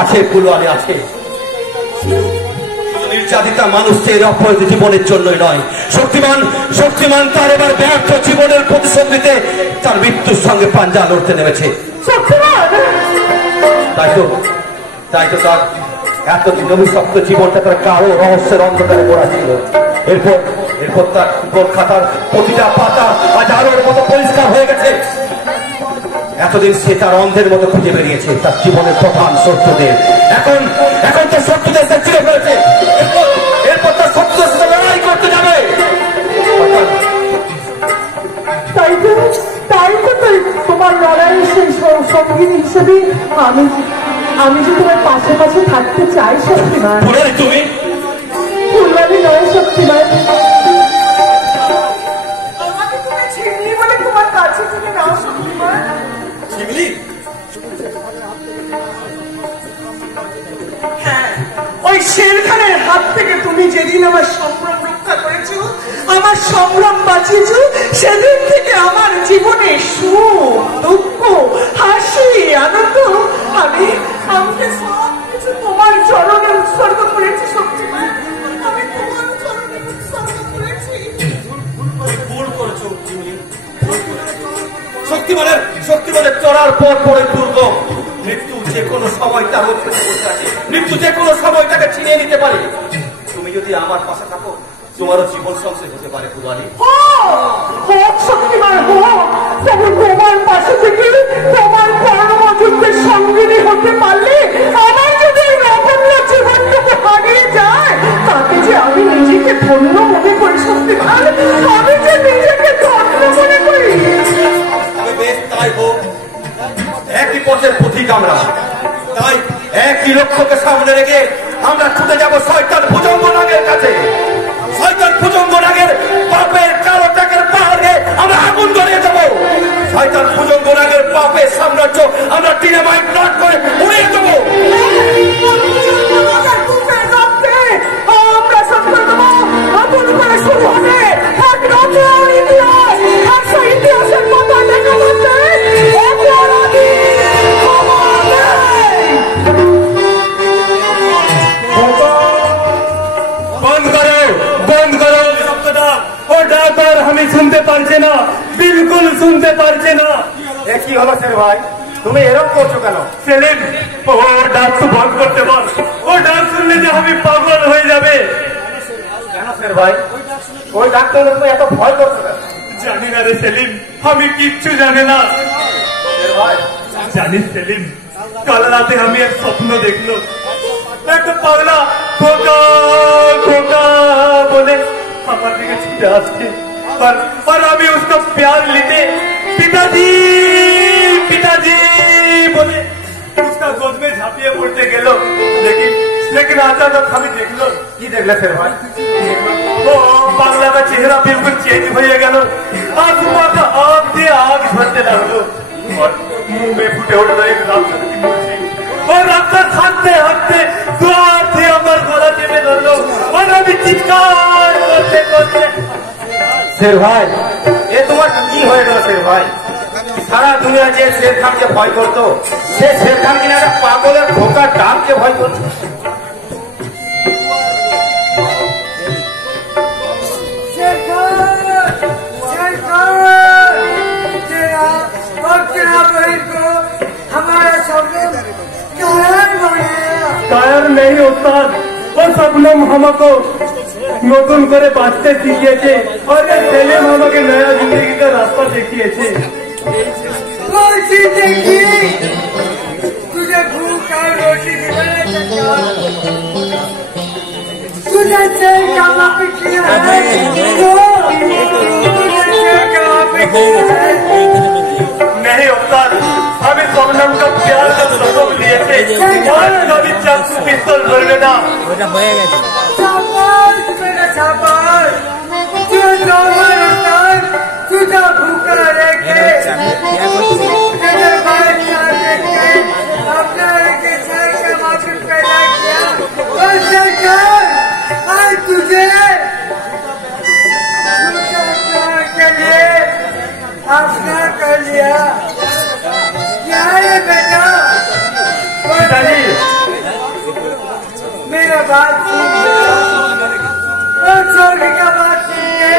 আছে ফুলওয়ালি, আছে। নির্যাতিতা মানুষের অপরাধ জীবনের জন্যই নয়, শক্তিমান তার এবার ব্যর্থ জীবনের প্রতিশোধ নিতে তার মৃত্যুর সঙ্গে পাঞ্জা লড়তে নেমেছে। তাই তো তার এতদিন অভিশপ্ত জীবনটা তার কারো রহস্যের অন্ধকারে পড়া ছিল। এরপর তার খাতার প্রতিটা পাতা আজ আলোর মতো পরিষ্কার হয়ে গেছে। এতদিন সে তার অন্ধের মতো খুঁজে বেরিয়েছে তার জীবনের প্রধান শত্রুদের। এখন তার শত্রুদের সে চিনে ফেলেছে। এরপর তার শত্রুদের সাথে লড়াই করতে যাবে। তাই তো তোমার লড়াইয়ের সেই সঙ্গিনী হিসেবে আমি যে তোমার পাশে পাশে থাকতে চাই শক্তিমান। তুমি ফুলবাড়ি নয় শক্তিমান, আমাকে তুমি ছিমলি বলে তোমার কাছে থেকে নাও শক্তিমান। হ্যাঁ, ওই শেরখানের হাত থেকে তুমি যেদিন আমার সম্ভ্রম রক্ষা করেছ, আমার সম্ভ্রম বাঁচিয়েছ, সেদিন থেকে আমার জীবনে সুখ দুঃখ হাসি আনন্দ আমি সব কিছু তোমার চরণে উৎসর্গ করেছি শক্তিমান। আমি তোমার চরণে উৎসর্গ করেছি। ভুল করেছো শক্তিমানের চড়ার পর পরে দুর্গম মৃত্যু যে কোনো সময় তার মধ্যে বসে আছে। মৃত্যু যে কোনো সময় তাকে ছিনিয়ে নিতে পারে। তুমি যদি আমার পাশে থাকো তোমারও জীবন সংশয় হতে পারে ফুলওয়ালি। হোক শক্তিমান হোক, তবে তোমার পাশে থেকে তোমার কর্মযুদ্ধের সঙ্গিনী হতে পারলে আমার যদি নগণ্য জীবনটুকু হারিয়ে যায়, তাতে যে আমি নিজেকে ধন্য মনে করি শক্তিমান, আমি যে নিজেকে ধন্য মনে করি। তবে বেশ তাই হোক, একই পথের পথিক আমরা, তাই একই লক্ষ্যকে সামনে রেখে আমরা ছুটে যাব শয়তান ভুজঙ্গ নাগের কাছে। শয়তান ভুজঙ্গ নাগের পাপের কালো টাকের পাহাড়ে আমরা আগুন ধরিয়ে দেবো। শয়তান ভুজঙ্গ নাগের পাপের সাম্রাজ্য আমরা ডিনামাইট ব্লাস্ট করে উড়িয়ে দেবো। আমরা সত্য দেবো, নতুন করে শুরু হবে এক নতুন ইতিহাস। ইতিহাসের মতো দেখা শুনতে পারছে না। কি হলো শের ভাই, তুমি এরকম করছো কেন? সেলিম, ও ডাক তো বন্ধ করতে বল। ও ডাক শুনলে যে আমি পাগল হয়ে যাবে। কেন শের ভাই, ওই ডাক্তার তুমি এত ভয় করছো কেন? জানি না রে সেলিম, আমি কিচ্ছু জানি না। শের ভাই, জানিস সেলিম, কাল রাতে আমি এক স্বপ্ন দেখলো, একটা পাগলা খোকা খোকা বলে আমার দিকে ছুটে আসছে, और अभी उसका प्यार लेके पिताजी पिताजी बोले उसका गोद में झापिए पड़ते गेलो, लेकिन अचानक हमें देखलो। কি দেখলে শের ভাই? ओ बांग्ला का चेहरा बिल्कुल चेंज हो गया, आसमा का आग से आग झरते लगलो और मुंह में फुटे उठलो एक राक्षस की मूर्ति, और राक्षस हंसते हंसते दो हाथ से हमारे गला में धरलो और अभी चिৎকার करते करते। শের ভাই, এ তোমার কি হয়ে গেল শের ভাই? সারা দুনিয়া যে শের খানকে ভয় করতো, সে শের খান কিনা একটা পাগলের খোকা ডাককে ভয় করতো। কায়ার নেই ওস্তাদ, ও সবনম আমাকে নতুন করে বাঁচতে শিখিয়েছে, और ये सेलिम আমাকে नया जिंदगी का रास्ता देখিয়েছে। तुझे भूख और रोटी तुझे चैन का वापस किया है, तुझे चैन का वापस किया है। नहीं उस्ताद, हमें सोनम का प्यार का सबक लिए थे, और कभी चाकू पिस्तौल भरने ना। शाबाश मेरा शाबाश, तुझे भूखा लेके तेरे भाई अपना लेके चैन का वापस पैदा किया, और सरकार आज तुझे के लिए अपना कर लिया। क्या है बेटा? पिताजी, मेरा बात सुन और छोटी का बात सुन के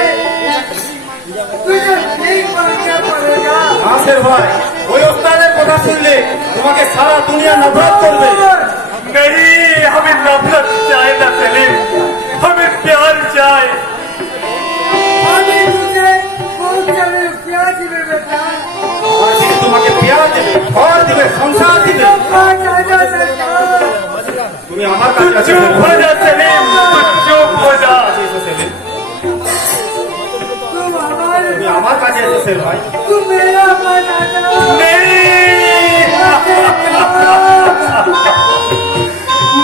तुझे ठीक मानना पड़ेगा। हाँ শের ভাই, ওই ওস্তাদের কথা শুনলে তোমাকে সারা দুনিয়া নফরত করবে। नहीं, हमें नफरत चाहे ना सेलिम, हमें प्यार चाहे। अभी तुझे बहुत सारे रुपया दिए बेटा, আর সে তোমাকে পেয়ারা দেবে, ঘর দিবে, সংসার দিবে। 5,000 सरकार। তুমি আমার तू কাছে चुप हो जा सेलिम, तू चुप हो जा। तुम हमारे তুমি আমার কাছে এসো শের ভাই। तुम मेरा बनाना नहीं,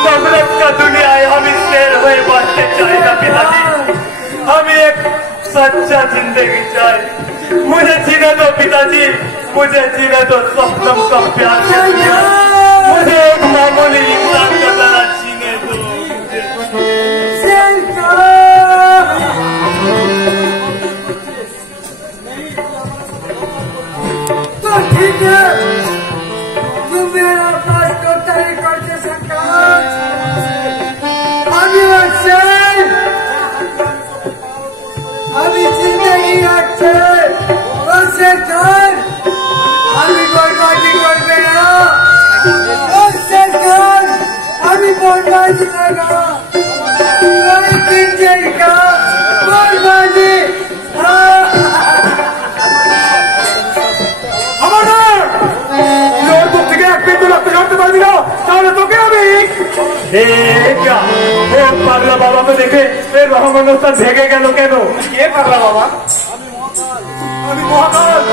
नफरत का दुनिया है, हम इस शेर हुए बांटने चाहे ना पिताजी, हमें एक सच्चा जिंदगी चाहे। मुझे जीने दो पिताजी, मुझे जीने दो सपनम का प्यार के बिना। मुझे एक मामूली इंसान का तरह जीने दो। तो ठीक है, तुम मेरा पास तो तय करते सरकार। अभी वैसे अभी जिंदगी अच्छे और सरकार अभी बर्बादी कर देना, और सरकार अभी बर्बादी करेगा, कोई दिन जेल का बर्बादी। পাগলা বাবাকে দেখে এই রহমান ওস্তাদ ভেগে গেল কেন? কে পাগলা বাবা? আমি মহাকাল,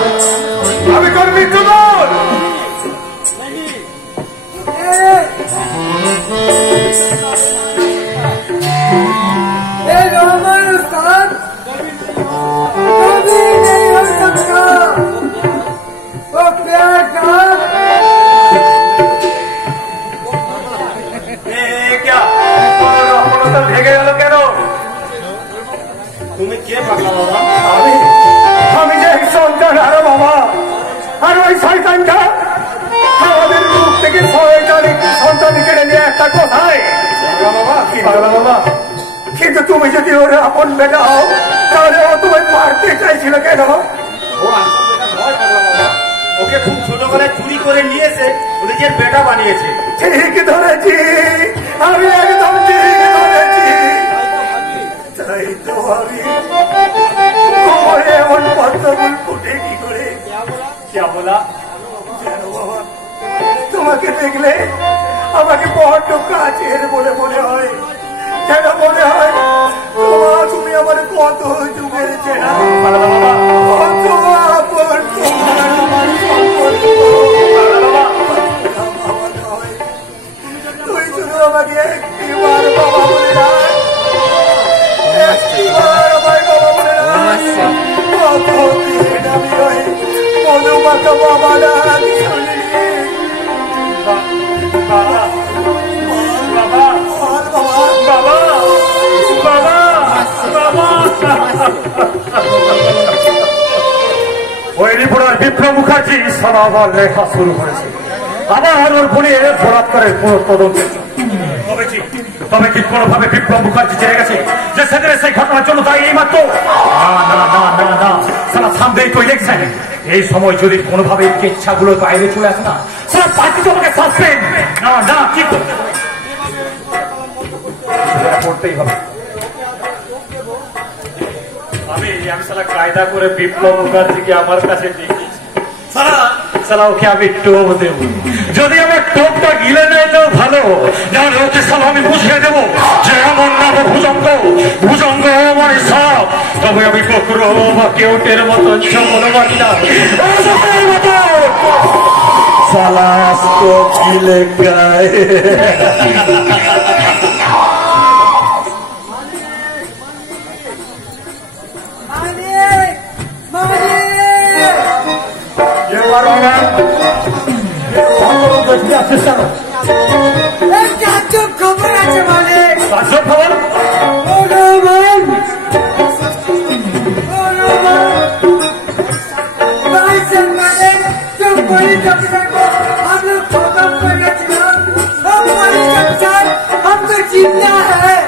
আমি তোর মৃত্যুদূত। रहमान उस्ताद कभी नहीं हो सकता, वो प्यार का क्या রহমান ওস্তাদ ভেগে গেল কেন? তুমি কে পাগলা বাবা? আমি যে এক সন্তান আরো বাবা, আর ওই শয়তানটা আমাদের মুখ থেকে সন্তান কেড়ে নিয়ে একটা কোথায়? পাগলা বাবা, কিন্তু তুমি যদি ওর আপন বেটা হও, তাহলে ও তোমায় মারতে চাইছিল কেন? ও আসল বেটা নয় ওকে খুব ছোটবেলায় চুরি করে নিয়েছে, ও নিজের বেটা বানিয়েছে। ঠিক ধরেছি, আমি একদম ঠিক ধরেছি। তাই তো আমি এমন পদ্মফুল ফুটে কি করে শ্যামলা, তোমাকে দেখলে আমাকে বড্ড কাছের বলে মনে হয়। কেন মনে হয় তুমি আমার কত যুগের চেনা, কত আপন তোমার আমার সম্পর্ক। তুই শুধু আমাকে একটিবার বাবা বলে ডাক, একটিবার আমায় বাবা বলে ডাক। কতদিন আমি ওই মধুমাখা বাবা ডাক শুনিনি। ওই রিপোর্টার বিপ্লব মুখার্জি সারা আবার লেখা শুরু করেছে, আবার ওর বোনের বলাৎকারের পুরো তদন্ত। তবে কি কোনোভাবে বিপ্লব মুখার্জি জেনে গেছে যে সেদিনের সেই ঘটনার জন্য তাই এই মাত্র? সারা সামনেই তো ইলেকশন, এই সময় যদি কোনোভাবে ইচ্ছাগুলো বাইরে চলে আসে না, সারা পার্টি তোমাকে সাসপেন্ড না কি করতেই হবে। আমি সালা কায়দা করে বিপ্লব মুখার্জিকে আমার কাছে ডেকেছি। সালা ওকে আমি টোপ দেব, যদি আমার টোপটা গিলে নেয় তো ভালো, নাহলে ওকে সালা আমি বুঝিয়ে দেবো যে আমার নাম ভুজঙ্গ, ভুজঙ্গ আমার সাপ। তবে আমি কখনো বা কেউটের মতো চমনবাদী মতো সালা গিলে গায়ে। খবর আছে মানে খবর चिंता है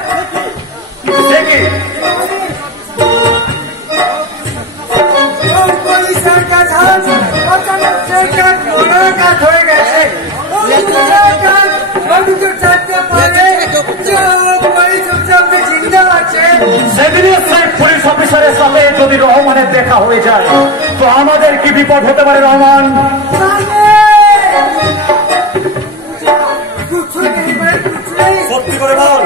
পুলিশ অফিসারের সাথে যদি রহমানের দেখা হয়ে যায় তো আমাদের কি বিপদ হতে পারে? রহমান সত্যি করে বল,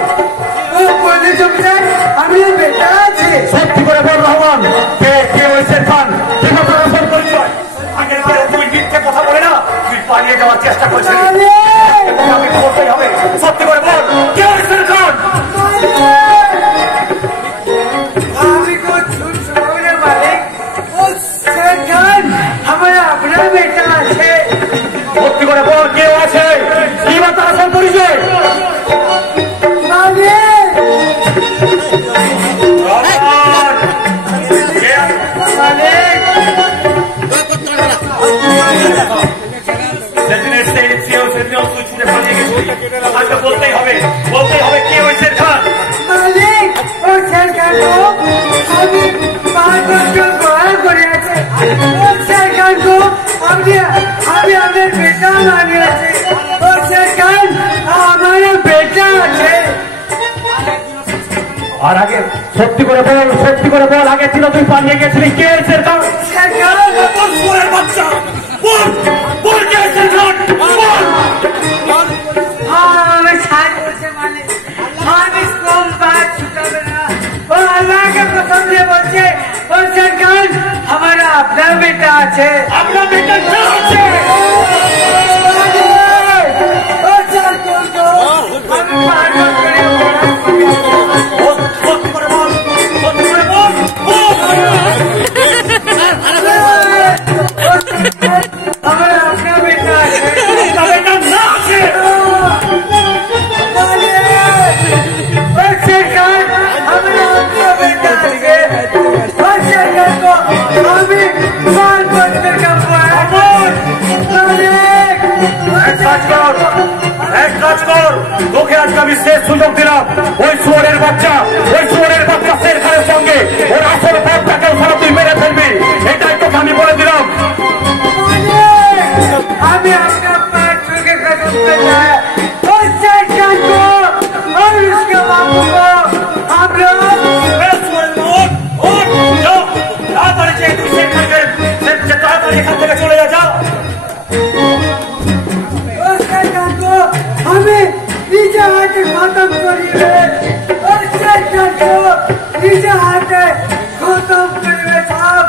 আমি বেটা আছে। সত্যি করে বল রহমান, কে হয়েছে খান? পরিচয় আগের পরে তুই মিথ্যে কথা বলে না, তুই পালিয়ে যাওয়ার চেষ্টা করছিস। আমি বলতেই হবে, সত্যি করে বল কে হয়েছে খান? আমি कुछ सुनने वाले खान हमारा अपना बेटा আছে। সত্যি করে বল কে আছে, কি বা তার আসল পরিচয়? বলতেই হবে কে হয়েছে খান? মালিক ও সরকার को আমি 5 বছর বড় করে আছে। ও সরকার को আমি আমার বেটা বানিয়েছে। ও সরকার আমার বেটা আছে। আর আগে সত্যি করে বল আগে ছিল তুই পালিয়ে গেছিলি, কে হয়েছে খান? সরকার বাচ্চা বল কে হয়েছে খান? আমি 7 বছর মালিক আমি কম বাত ছুটাবে না। ও আল্লাহ के कसम से বলছে ও সরকার हमारा अपना बेटा আছে। আপনার বেটা কে আছে? ও সরকার को আমি 5 বছরে সত্যি করে বল हमारा अपना बेटा আছে। বেটা না আছে তোকে আজকে আমি শেষ সুযোগ দিলাম। ওই শুয়োরের বাচ্চা শের খানের সঙ্গে ওর আসল বাপটাকেও সারা তুই মেরে ফেলবি, এটাই তোকে আমি বলে দিলাম। देता है, उससे को और उसके बाबू को हम लोग चले जाओ। हमें नीचे आके खत्म करिए, नीचे आके खत्म करिए, सब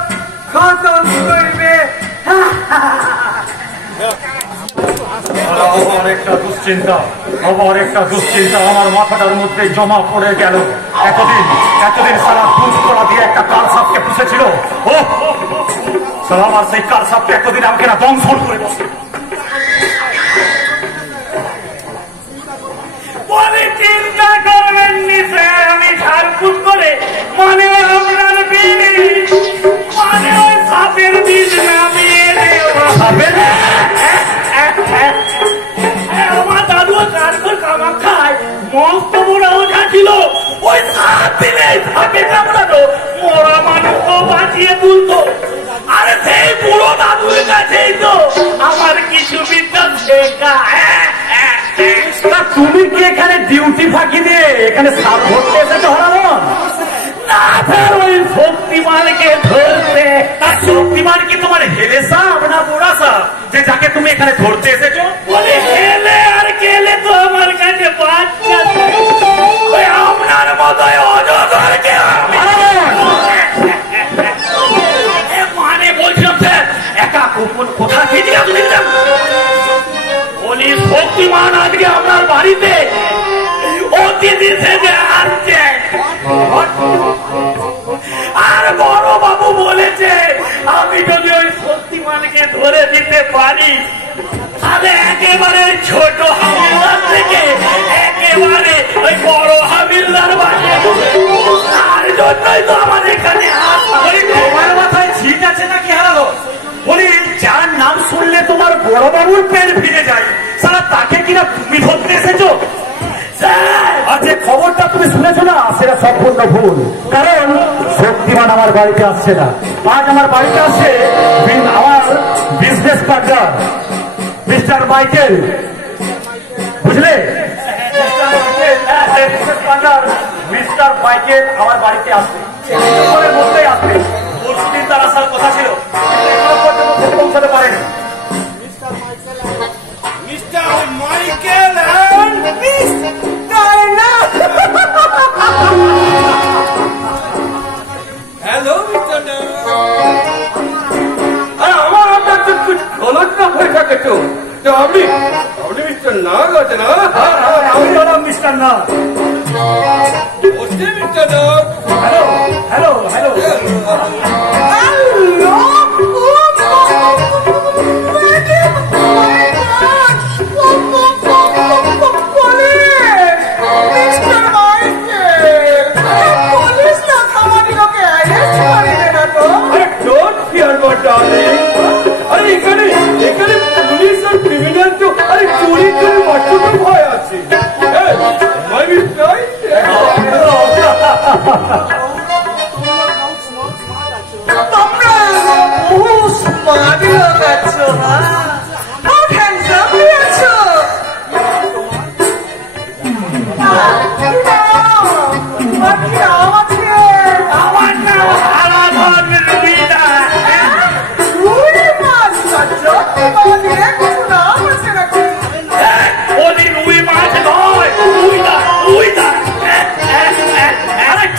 खत्म करिए। আবার একটা দুশ্চিন্তা আমার মাথাটার মধ্যে জমা পড়ে গেল। এতদিন সারা দুধ করা দিয়ে একটা কাল সাপকে পুষেছিল। ও সারা আমার সেই কাল সাপকে এতদিন আমাকে না দংশন করে বসে। চিন্তা করবেন নিচে আমি ঝাড়ফুট করে মানে আপনার মানে ওই সাপের বীজ নামিয়ে আমার দাদু কাঠখড় কামা খায় মস্ত মোড়া ওঠা ছিল। ওই সাপ দিলে সাপে কামড়ানো মোড়া মানুষও বাঁচিয়ে তুলতো। আরে সেই বুড়ো দাদুর কাছেই তো আমার কিছু বিদ্যা শেখা। তুমি কি এখানে ডিউটি ফাঁকি দিয়ে এখানে সাপ ধরতে এসেছো হরামন? না স্যার, ওই শক্তিমানকে ধরতে। শক্তিমান কি তোমার হেলে সাপ না বুড়া সাপ যে যাকে তুমি এখানে ধরতে এসেছো? বলে হেলে আর কেলে তো আমার কাছে বাচ্চা। ওই আপনার মতোই অজগরকে মানে বলছিলাম স্যার, একা কোন কোথা থেকে আপনি বলি শক্তিমান আজকে আপনার বাড়িতে অতিথি সেজে আসছে। আর বড় বাবু বলেছে আমি যদি ওই শক্তিমানকে ধরে দিতে পারি তাহলে একেবারে ছোট হাবিলদার থেকে একেবারে ওই বড় হাবিলদার বানিয়ে তার জন্যই তো আমার এখানে তোমার মাথায় ছিট আছে নাকি হারালো? বলি যার নাম শুনলে তোমার বড় বাবুর পেট ফিরে যায় সারা তাকে কিনা তুমি ধরতে এসেছো? আর যে খবরটা তুমি শুনেছো না সেটা সম্পূর্ণ ভুল। কারণ শক্তিমান আমার বাড়িতে আসছে না। আজ আমার বাড়িতে আসছে আমার বিজনেস পার্টনার মিস্টার মাইকেল, বুঝলে? মিস্টার মাইকেল আমার বাড়িতে আসবে, মধ্যেই আসবে। পরশুদিন তার আসার কথা ছিল, পৌঁছাতে পারেনি। মিস্টার মাইকেল হ্যালো মিস্টার, আমার আপনার তো কিছু গলত না হয়ে থাকে তো আপনি মিস্টার নাগ আছে না? আমি হলাম মিস্টার নাগ। মিস্টার নাগ, হ্যালো হ্যালো হ্যালো এখানে পুলিশ আর ক্রিমিনাল তো আরে চুরি করে বাচ্চা তো ভয় আছে। তোমরা বহু স্মার্ট লোক আছো, বহুত হ্যান্ডসাম আছো। আমার নাম আলাধন রবিদা।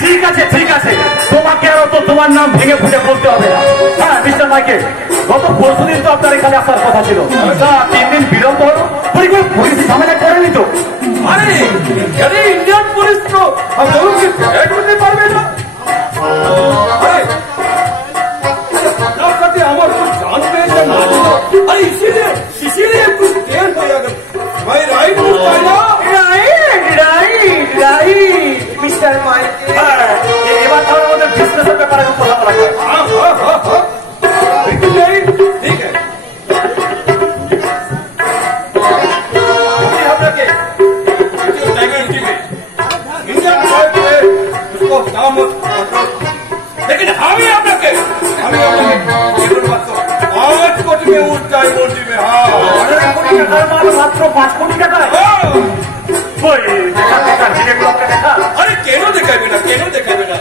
ঠিক আছে ঠিক আছে, তোমাকে আরো তো তোমার নাম ভেঙে ফুটে বলতে হবে না। হ্যাঁ মিস্টার মাইকেল, গত পরশুদিন তো আপনার এখানে আসার কথা ছিল, 3 দিন বিলম্ব হলো। পুলিশ ঝামেলা করেনি তো? আরে ইন্ডিয়ান পুলিশ তো করতে পারবে না। আমার তো জান পেয়েছে না, अरे इसीलिए कुछ देर हो गया। भाई राइट मिस्टर माइकेल, এবার তাহলে আমাদের বিজনেসের ব্যাপারে কথা বলা যায়। ঠিক আছে মাত্র 5 কোটি টাকায়? ওই দেখা হিরেগুলো আপনাকে দেখা। আরে কেন দেখাইবে না, কেন দেখাইবে না?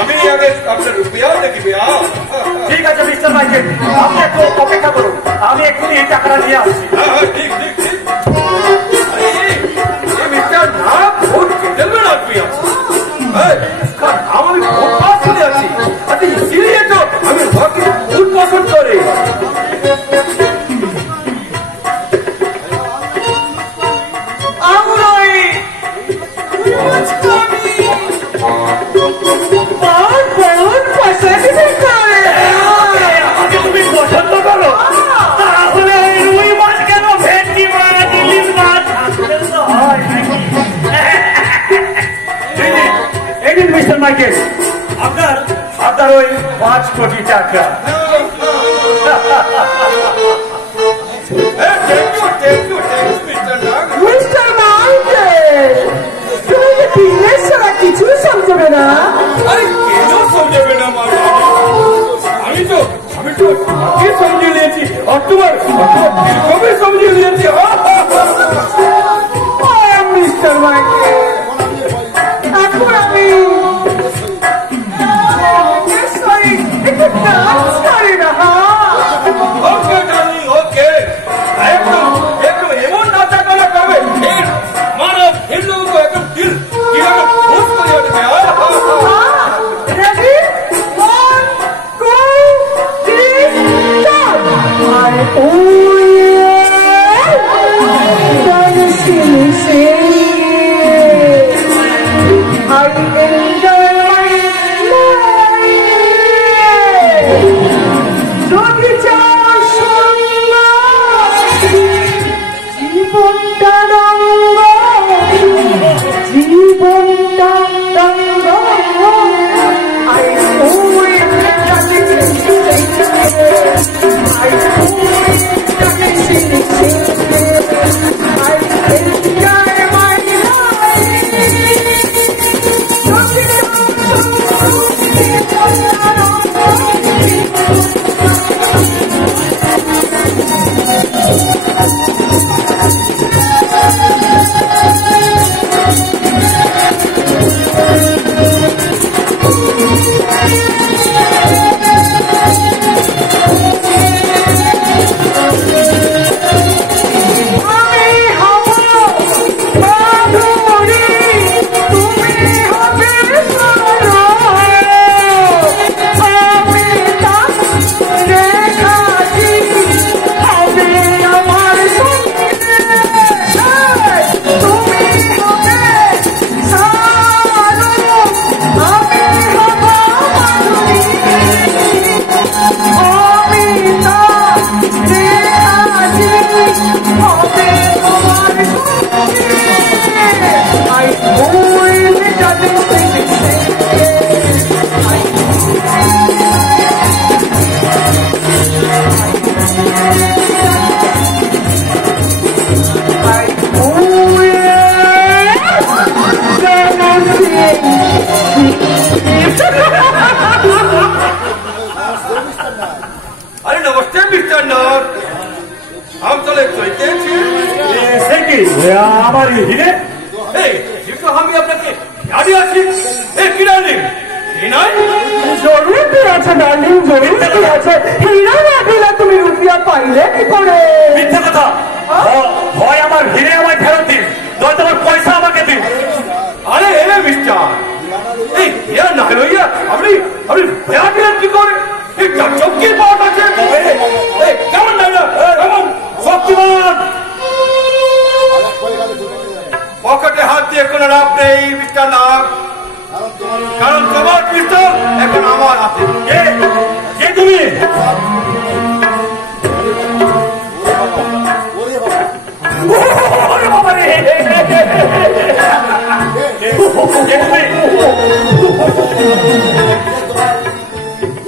আমি আগে আপনার রুপিয়াও দেখিবে। ঠিক আছে মিস্টার মাইকেল, আপনি একটু অপেক্ষা করুন, আমি এক্ষুনি এই টাকাটা নিয়ে আসছি। ঠিক ঠিক ঠিক। মিস্টার না ভোট কেটেলবেন আপনি আমি ভোট পাস করে আছি। আচ্ছা ইসিলিয়ে তো আমি ভোট পছন্দ করে। তুমি পছন্দ করো তাহলে রুই মাছ কেন, ভেটকি মাছ, ইলিশ মাছ হয় নাকি? মিস্টার মাইকেল, আপনার ওই 5 কোটি টাকা। মিস্টার মাইকেল, তুমি যে দিনের সারা কিছু সমঝবে না। আরে কেন সমঝবে না মামা? আমি তো আগে সমঝে নিয়েছি, অক্টোবর কবে সমঝে নিয়েছি। মিস্টার মাইকেল, এখন আমি একটু ডান্স করি না। ওকে ডার্লিং, ওকে। একদম একদম এমন নাচা করা করবে মানব হিন্দু একদম দিল কিভাবে খুশ করে উঠবে। Ready? 1, 2, 3, start! Oh yeah! Dancing, singing. I enjoy my life. যদি চাও সঙ্গ, জীবনটা রঙ্গ, জীবনটা রঙ্গ। I always अरे नमस्ते मिस्टर नर, हम चले সে কি আমার হিরে? আমি আপনাকে গাড়ি আছি কি ডার্লিং? জরুরি আছে ডার্লিং, জরুরি আছে। হীরা না দিলে তুমি রুপিয়া পাইলে কি করে? মিথ্যে কথা। হয় আমার হিরে আমায় ফেরত দিন, নয়তো আমার পয়সা আমাকে দিন। আরে মিস্টার, এই হিরা না লইয়া আপনি ভেড়া দিলেন কি করে? চৌকির পাওয়ার আছে কেমন নাই না? কেমন শক্তিমান? পকেটে হাত দিয়ে কোনো লাভ নেই মিস্টার নাগ, কারণ তোমার পিস্তল এখন আমার হাতে। কে তুমি?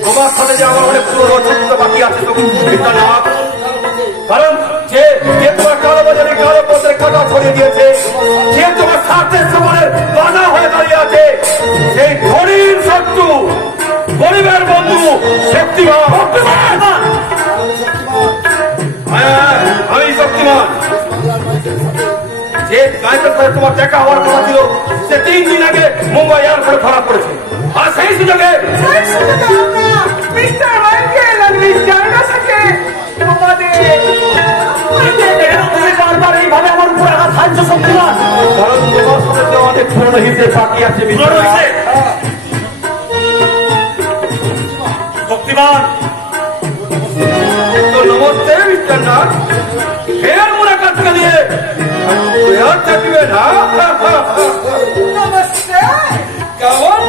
তোমার সাথে যে আমার অনেক পুরো রচিত বাকি আছে তো মিস্টার নাগ, কারণ যে তোমার কালো বাজারে কালো পথের কাটা ছড়িয়ে দিয়েছে, যে তোমার স্বার্থের জীবনের বাধা হয়ে দাঁড়িয়ে আছে, সেই ধনীর শত্রু, গরিবের বন্ধু শক্তিমান। আমি শক্তিমান নায়কের সাথে তোমার দেখা হওয়ার কথা ছিল, সে 3 দিন আগে মুম্বাই এয়ারপোর্টে ধরা পড়েছে। আর সেই সুযোগে মিস্টার মাইকেল আর মিস্টার নাসাকে তুমি বারবার এইভাবে আমার উপর আঘাত হানছো শক্তিমান, কারণ তোমার সাথে তো অনেক পুরনো হিসেবে বাকি আছে। শক্তিমান तो नमस्ते मिस्टर नाथ, फिर मुलाकात के लिए यार चलिए ना। নমস্তে কেমন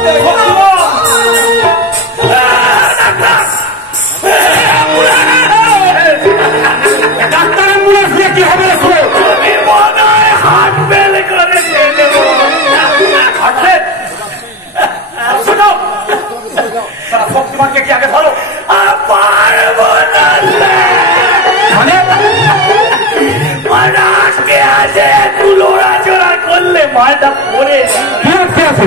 ডাক্তার অ্যাম্বুলেন্স দিয়ে কি হবে? হাত বেল করে শক্তিমানকে কি আগে ধরো? পারবো না মানে আজকে আছে একটু লড়াচড়া করলে মালটা পরে কি আটকে আছে?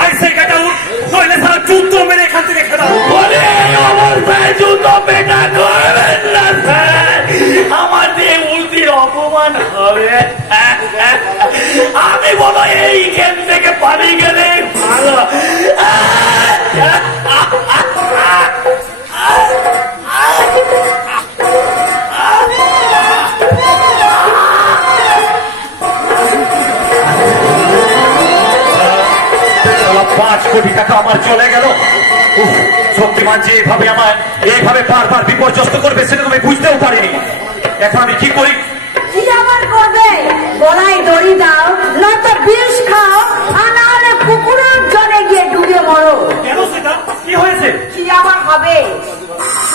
আইসে কেটা উঠ, নইলে সারা যুদ্ধ মেরে এখান থেকে খেলা। বলে আমার পায়ে জুতো পেটা করবেন না স্যার, আমার দিয়ে উল্টির অপমান হবে। আমি বলো এইখান থেকে পালিয়ে গেলে ভালো। সালা 5 কোটি টাকা আমার চলে গেল। উফ, শক্তিমান যে এইভাবে বারবার বিপর্যস্ত করবে সেটা তুমি বুঝতেও পারিনি। এখন আমি কি করি? কি আবার করবে? গলায় দড়ি দাও, নয়তো বিষ খাও, আর না হলে পুকুরের জলে গিয়ে ডুবে মরো। কেন সেটা কি হয়েছে? কি আবার হবে?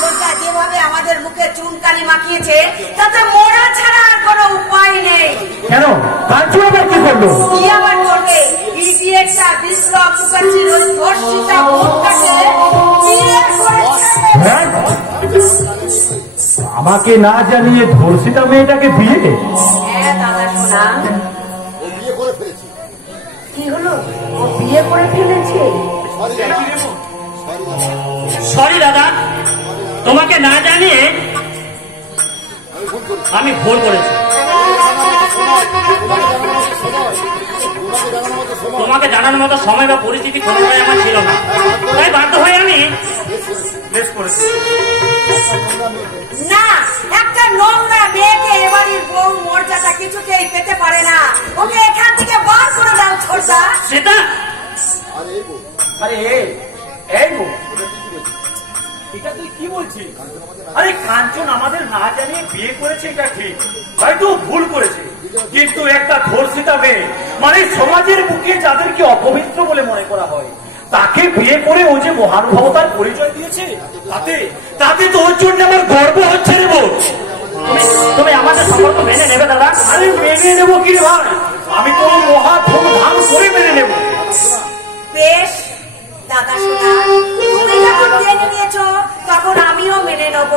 লোকটা যেভাবে আমাদের মুখে চুনকালি মাখিয়েছে তাতে মরা ছাড়া আর কোনো উপায় নেই। কেন কাঞ্চু আবার কি করলো? কি আবার করবে? ইডিয়েটটা বিপ্লব মুখার্জির ওই ধর্ষিতা মুখটাকে বিয়ে করেছে। হ্যাঁ? আমাকে না জানিয়ে ধর্ষিতা মেয়েটাকে বিয়ে? হ্যাঁ দাদা শোনা, কি হলো? ও বিয়ে করে ফেলেছে। সরি দাদা, তোমাকে না জানিয়ে আমি ভুল করেছি। তোমাকে জানানোর মতো সময় বা পরিস্থিতি কোনোটাই আমার ছিল না, তাই বাধ্য হয়ে আমি বেশ করেছি। না, একটা নোংরা মেয়েকে এবারের বউ মর্যাদা কিছুতেই পেতে পারে না। ওকে এখান থেকে বার করে দাও ছোটদা। সেটা আরে এই গো, এটা তুই কি বলছিস? আরে কাঞ্চন আমাদের না জানিয়ে বিয়ে করেছে, এটা ঠিক, হয়তো ভুল করেছে, কিন্তু একটা ধর্ষিতা মেয়ে মানে সমাজের বুকে যাদেরকে অপবিত্র বলে মনে করা হয় তাকে বিয়ে করে ও যে মহানুভবতার পরিচয় দিয়েছে, তাতে তো ওর জন্য আমার গর্ব হচ্ছে রে বোন। তুমি আমাদের সম্পর্ক মেনে নেবে দাদা? আরে মেনে নেবো কি রে ভাই, আমি তো মহা ধুমধাম করে মেনে নেব। বেশ দাদা শোনা, তুমি যখন মেনে নিয়েছো তখন আমিও মেনে নেব।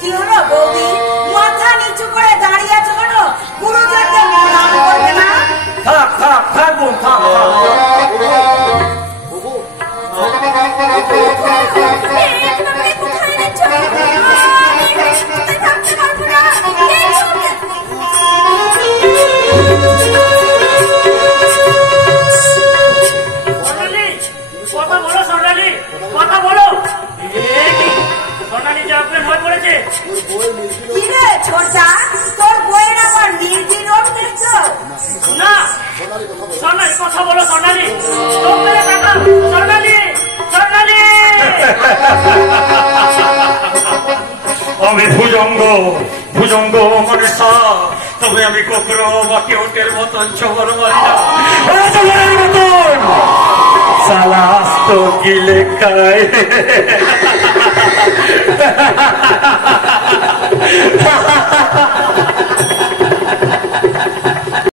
কি হলো বৌদি, মাথা নিচু করে দাঁড়িয়ে আছো কেন? গুরুজনদের প্রণাম করবে না? থাক থাক থাক বোন, থাক থাক। কোথায় নিচ্ছ? থাকতে পারবো না। কথা বলো সোনালি, কথা বলো। সোনালি যে আপনার ভয় পড়েছে। কি রে ছোটদা, তোর বইয়ের আবার নির্দিন রোগ দেখছো? না সোনালি, কথা বলো সোনালি, সোনালি সোনালি। আমি ভুজঙ্গ মনসা, তবে আমি কখনো বাকি ওটের মতন চবর মারি না, চবরের মতন সালা আস্ত গিলে খায়।